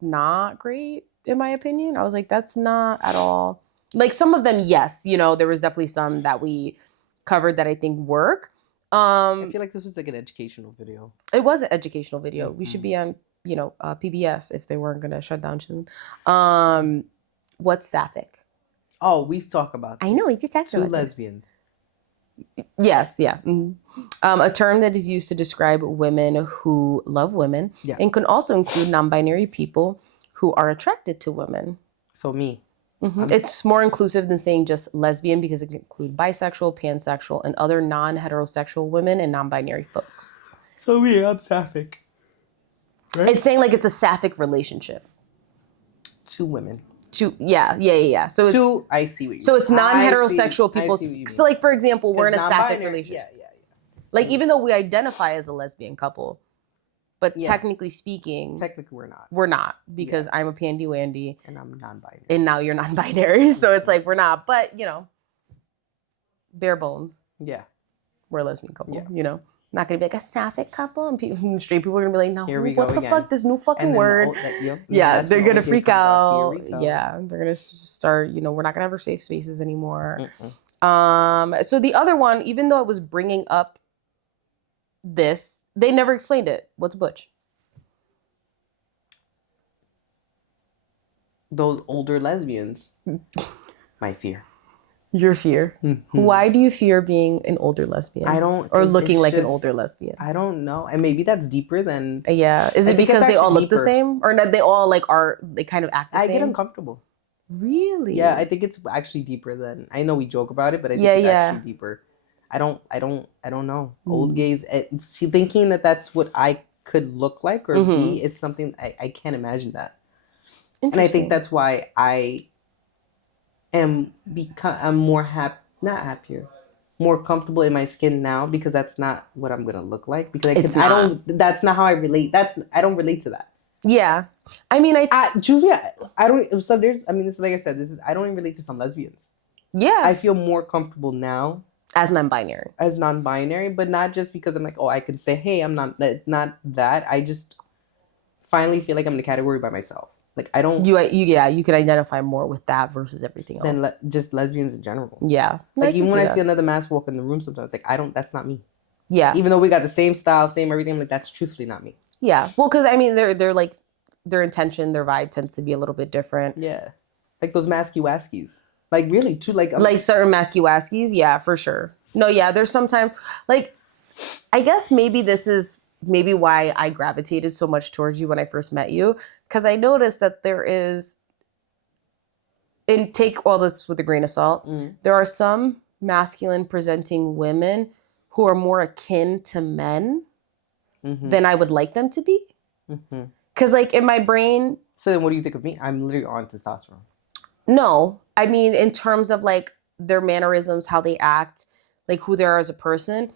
not great, in my opinion. I was like, that's not at all. Like some of them, yes. You know, there was definitely some that we covered that I think work. I feel like this was like an educational video. It was an educational video. We should be on, PBS if they weren't going to shut down soon. What's sapphic? Oh, we talk about this. I know, we just talked about Two lesbians. Yes, yeah. A term that is used to describe women who love women and can also include non-binary people who are attracted to women. So me. It's more inclusive than saying just lesbian because it can include bisexual, pansexual, and other non-heterosexual women and non-binary folks. So me, I'm sapphic. Right? It's saying like it's a sapphic relationship. Two women. Yeah. So it's I see what you mean. So it's non-heterosexual people. I So like for example, we're in a sapphic relationship. Yeah. Like even though we identify as a lesbian couple, but technically speaking, we're not because I'm a pandy wandy and I'm non-binary. And now you're non-binary. So it's like we're not, but bare bones. Yeah. We're a lesbian couple, Not gonna be like a sapphic couple, and straight people are gonna be like, "No, what the fuck? This new fucking word." They're gonna freak out. Yeah, they're gonna start. We're not gonna have our safe spaces anymore. So the other one, even though it was bringing up this, they never explained it. What's butch? Those older lesbians. My fear. Your fear. Why do you fear being an older lesbian? I don't. Or looking like an older lesbian? I don't know. And maybe that's deeper than. Yeah. Is it because they all look the same? Or they all they kind of act the same? I get uncomfortable. Really? Yeah, I think it's actually deeper than. I know we joke about it, but I think it's actually deeper. I don't know. Old gays, thinking that that's what I could look like or be, it's something I can't imagine that. And I think that's why I'm more more comfortable in my skin now because that's not what I'm gonna look like because that's not how I relate. I don't relate to that. Yeah, I mean, Julia, I don't. So there's, I mean, this is like I said, I don't even relate to some lesbians. Yeah, I feel more comfortable now as non-binary, but not just because I'm like, oh, I can say, hey, I'm not that. I just finally feel like I'm in a category by myself. Like I don't. You could identify more with that versus everything else. Than just lesbians in general. Yeah. Like even when I see another mask walk in the room, sometimes like that's not me. Yeah. Even though we got the same style, same everything, I'm like that's truthfully not me. Yeah. Well, because I mean, they're like their intention, their vibe tends to be a little bit different. Yeah. Like those masky waskies. Like really, too. Like certain masky waskies. Yeah, for sure. No, yeah. There's sometimes like, I guess maybe this is why I gravitated so much towards you when I first met you. Because I noticed that there is, and take all this with a grain of salt, there are some masculine presenting women who are more akin to men than I would like them to be. Because like in my brain, So then what do you think of me? I'm literally on testosterone. No, I mean, in terms of like their mannerisms, how they act, like who they are as a person.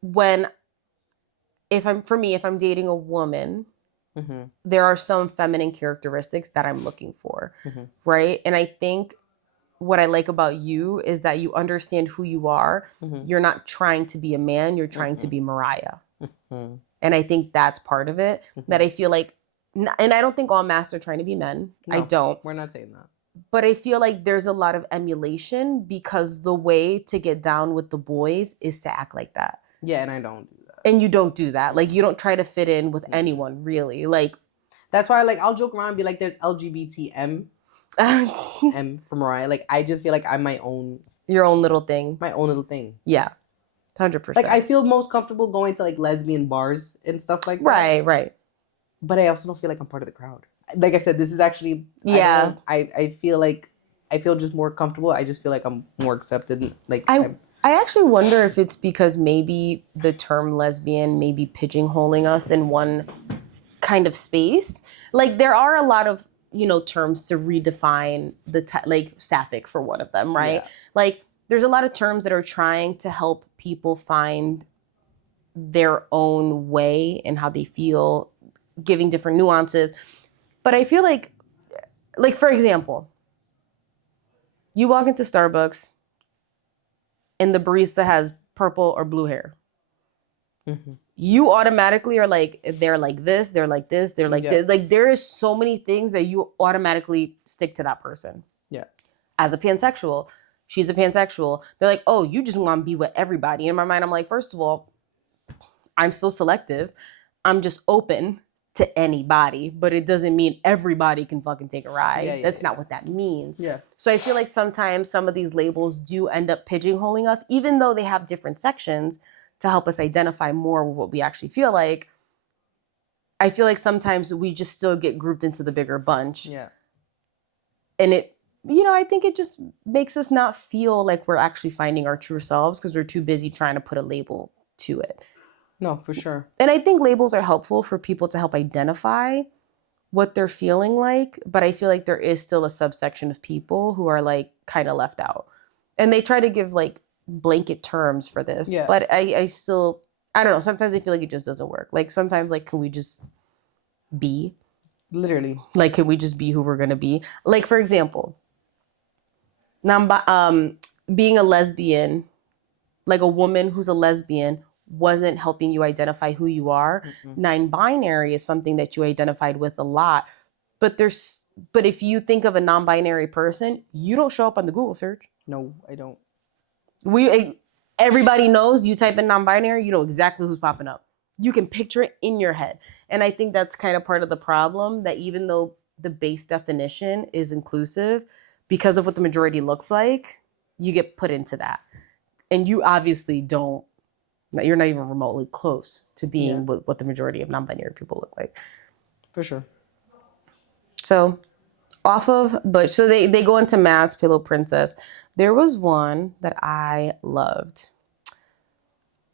When, if I'm dating a woman, Mm-hmm. there are some feminine characteristics that I'm looking for, Mm-hmm. right? And I think what I like about you is that you understand who you are. Mm-hmm. You're not trying to be a man, you're trying to be Mariah. Mm-hmm. And I think that's part of it that I feel like, and I don't think all masks are trying to be men. No, I don't. We're not saying that. But I feel like there's a lot of emulation because the way to get down with the boys is to act like that. Yeah, and I don't do that. And you don't do that. Like, you don't try to fit in with anyone, really. Like, that's why, like, I'll joke around and be like, there's LGBTM. M for Mariah. Like, I just feel like I'm my own. Your own little thing. My own little thing. Yeah. 100%. Like, I feel most comfortable going to, like, lesbian bars and stuff like that. Right. But I also don't feel like I'm part of the crowd. Like I said, this is actually... Yeah. I feel like... I feel just more comfortable. I just feel like I'm more accepted. Like, I actually wonder if it's because maybe the term lesbian may be pigeonholing us in one kind of space. Like, there are a lot of, terms to redefine like sapphic for one of them, right? Yeah. Like, there's a lot of terms that are trying to help people find their own way and how they feel, giving different nuances. But I feel like, for example, you walk into Starbucks and the barista has purple or blue hair. Mm-hmm. You automatically are like, they're like this, they're like this, they're like this. Like, there is so many things that you automatically stick to that person. Yeah. As a pansexual, she's a pansexual. They're like, oh, you just want to be with everybody. In my mind, I'm like, first of all, I'm still selective. I'm just open to anybody, but it doesn't mean everybody can fucking take a ride. That's not what that means. Yeah. So I feel like sometimes some of these labels do end up pigeonholing us, even though they have different sections to help us identify more with what we actually feel like. I feel like sometimes we just still get grouped into the bigger bunch. Yeah. And it, I think it just makes us not feel like we're actually finding our true selves because we're too busy trying to put a label to it. No, for sure. And I think labels are helpful for people to help identify what they're feeling like. But I feel like there is still a subsection of people who are like kind of left out. And they try to give like blanket terms for this. Yeah. But I still, I don't know. Sometimes I feel like it just doesn't work. Like sometimes like, can we just be? Literally. Like, can we just be who we're going to be? Like, for example, being a lesbian, like a woman who's a lesbian wasn't helping you identify who you are. Mm-hmm. Non-binary is something that you identified with a lot. But if you think of a non-binary person, you don't show up on the Google search. No, I don't. Everybody knows you type in non-binary, you know exactly who's popping up. You can picture it in your head. And I think that's kind of part of the problem, that even though the base definition is inclusive, because of what the majority looks like, you get put into that. And you obviously don't. You're not even remotely close to being what the majority of non-binary people look like. For sure. So so they go into Mass, Pillow Princess. There was one that I loved.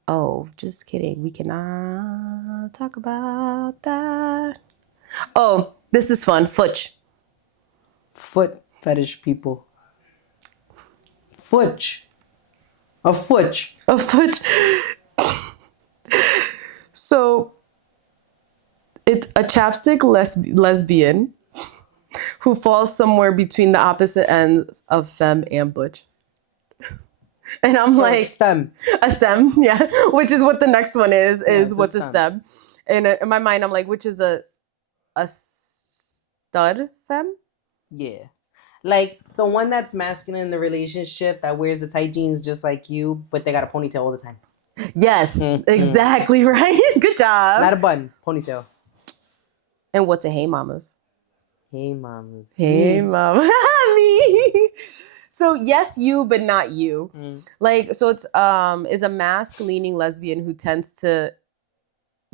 Oh, just kidding. We cannot talk about that. Oh, this is fun. Futch. Foot fetish people. Futch. A futch. A futch. So it's a chapstick lesbian who falls somewhere between the opposite ends of femme and butch. And I'm like, STEM. A STEM, yeah. Which is what the next one is what's a STEM. And in my mind, I'm like, which is a stud femme? Yeah. Like the one that's masculine in the relationship that wears the tight jeans just like you, but they got a ponytail all the time. Yes, exactly right. Good job. Not a bun, ponytail. And what's a hey mamas? Hey mamas. Hey mama. Me. So yes, you, but not you. Like, so it's is a mask-leaning lesbian who tends to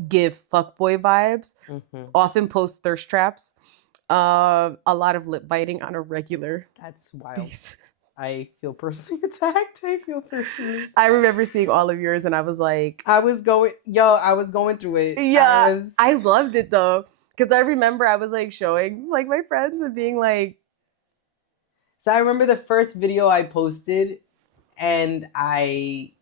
give fuckboy vibes, often post thirst traps, a lot of lip biting on a regular. That's wild. basis. I feel personally attacked. I remember seeing all of yours and I was like, I was going through it. Yeah, I loved it though. Because I remember I was like showing like my friends and being like, So I remember the first video I posted, and I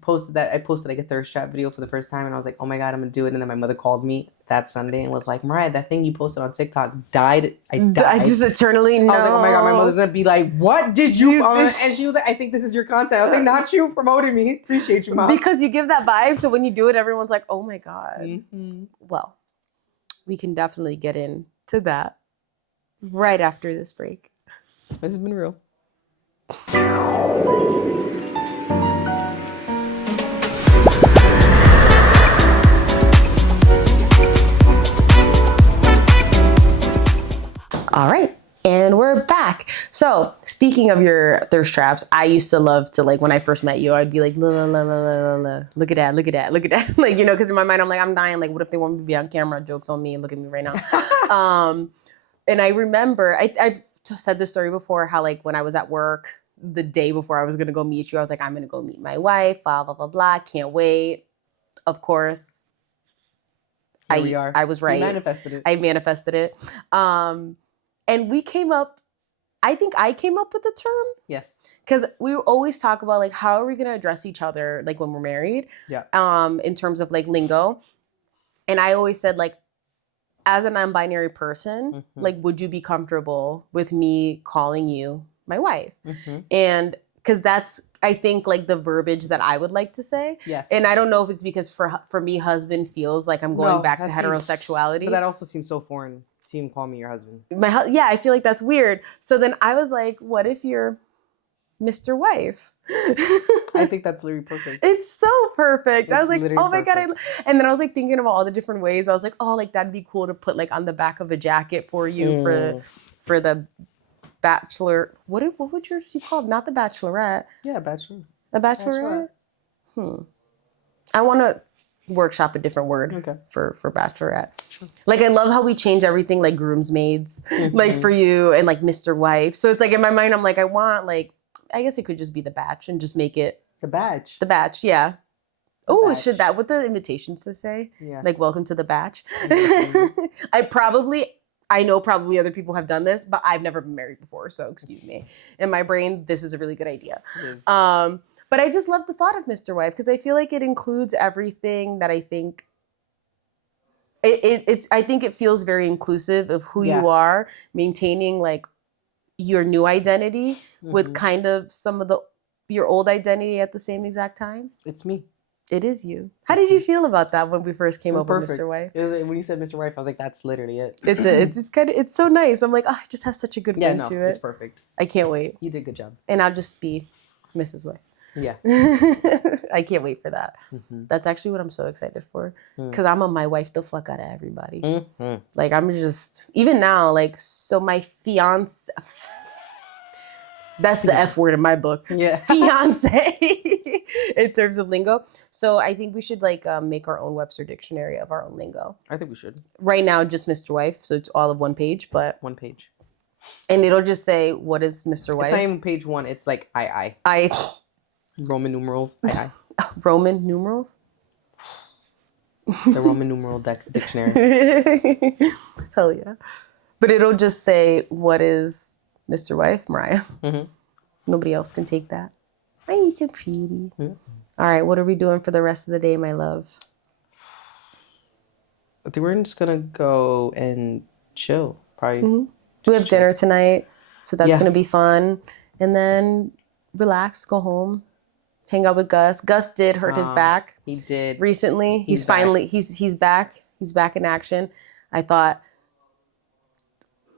posted like a thirst trap video for the first time, and I was like, oh my god, I'm gonna do it. And then my mother called me that Sunday and was like, Mariah, that thing you posted on TikTok died. I died. I just eternally know. I was like, oh my god, my mother's gonna be like, what did you and she was like, I think this is your content. I was like, not you promoting me. Appreciate you, Mom. Because you give that vibe, so when you do it, everyone's like, oh my god. Mm-hmm. Well, we can definitely get into that right after this break. This has been real. All right. And we're back. So speaking of your thirst traps, I used to love to, like, when I first met you, I'd be like, la, la, la, la, la, la. Look at that, look at that, look at that. Like, you know, because in my mind, I'm like, I'm dying. Like, what if they want me to be on camera? Joke's on me. Look at me right now. And I remember, I've said this story before, how like when I was at work, the day before I was going to go meet you, I was like, I'm going to go meet my wife, blah, blah, blah, blah. Can't wait. Of course. Here we are. I was right. You manifested it. I manifested it. And we came up, I think I came up with the term. Yes. Because we always talk about like, how are we going to address each other like when we're married? Yeah. In terms of like lingo. And I always said like, as a non-binary person, like, would you be comfortable with me calling you my wife? And because that's, I think, like the verbiage that I would like to say. Yes. And I don't know if it's because for me, husband feels like I'm going back to heterosexuality. But that also seems so foreign to even call me your husband. Yeah, I feel like that's weird. So then I was like, what if you're Mr. Wife? I think that's literally perfect. It's so perfect. I was like, oh my perfect. God. And then I was like thinking of all the different ways. I was like, oh, like that'd be cool to put like on the back of a jacket for you for the bachelor. What would yours be called? Not the bachelorette. Yeah, bachelor. A bachelorette? I want to workshop a different word for bachelorette. Sure. Like, I love how we change everything, like groomsmaids, like for you, and like Mr. Wife. So it's like in my mind, I'm like, I want like, I guess it could just be the batch and just make it the batch. The batch, yeah. Oh, should that what the invitations to say? Yeah. Like, welcome to the batch. I know probably other people have done this, but I've never been married before, so excuse me. In my brain, this is a really good idea. It is. But I just love the thought of Mr. Wife because I feel like it includes everything that I think. I think it feels very inclusive of who you are, maintaining like your new identity with kind of some of your old identity at the same exact time. It's me. It is you. How did you feel about that when we first came up with Mr. Wife? It was, when you said Mr. Wife, I was like, that's literally it. It's so nice. I'm like, oh, it just has such a good ring to it. It's perfect. I can't wait. You did a good job. And I'll just be Mrs. Wife. Yeah. I can't wait for that. That's actually what I'm so excited for. Because I'm on my wife the fuck out of everybody. Like, I'm just, even now, like, so my fiance, that's the F word in my book. Yeah. Fiance in terms of lingo. So I think we should like make our own Webster dictionary of our own lingo. I think we should. Right now, just Mr. Wife. So it's all of one page, but. One page. And it'll just say, what is Mr. Wife? It's not even page one. It's like I. Roman numerals. I. Roman numerals? The Roman numeral dictionary. Hell yeah. But it'll just say, what is Mr. Wife? Mariah. Nobody else can take that. Why are you so pretty? All right, what are we doing for the rest of the day, my love? I think we're just going to go and chill, probably. We have dinner tonight, so that's going to be fun. And then relax, go home, hang out with Gus. Gus did hurt his back. He did. Recently. He's finally back. He's back in action. I thought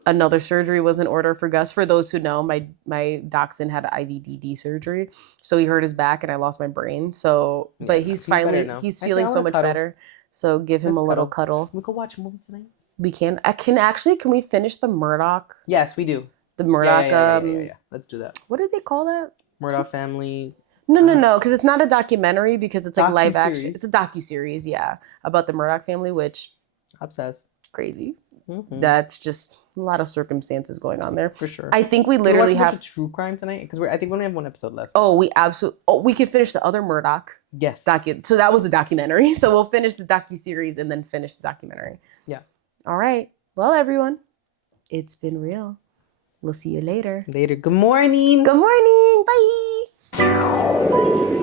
another surgery was in order for Gus. For those who know, my dachshund had IVDD surgery. So he hurt his back and I lost my brain. So, but he's feeling so much better. So give him a little cuddle. We could watch a movie tonight. We can. Can we finish the Murdoch? Yes, we do. The Murdoch. Yeah. Let's do that. What did they call that? Murdoch Family. No, because it's not a documentary because it's like live action. It's a docuseries, yeah, about the Murdoch family, which obsessed. Crazy. That's just a lot of circumstances going on there. For sure. I think we literally have a true crime tonight because I think we only have one episode left. Oh, we could finish the other Murdoch. Yes. So that was a documentary. So we'll finish the docuseries and then finish the documentary. Yeah. All right. Well, everyone, it's been real. We'll see you later. Later. Good morning. Good morning. Bye.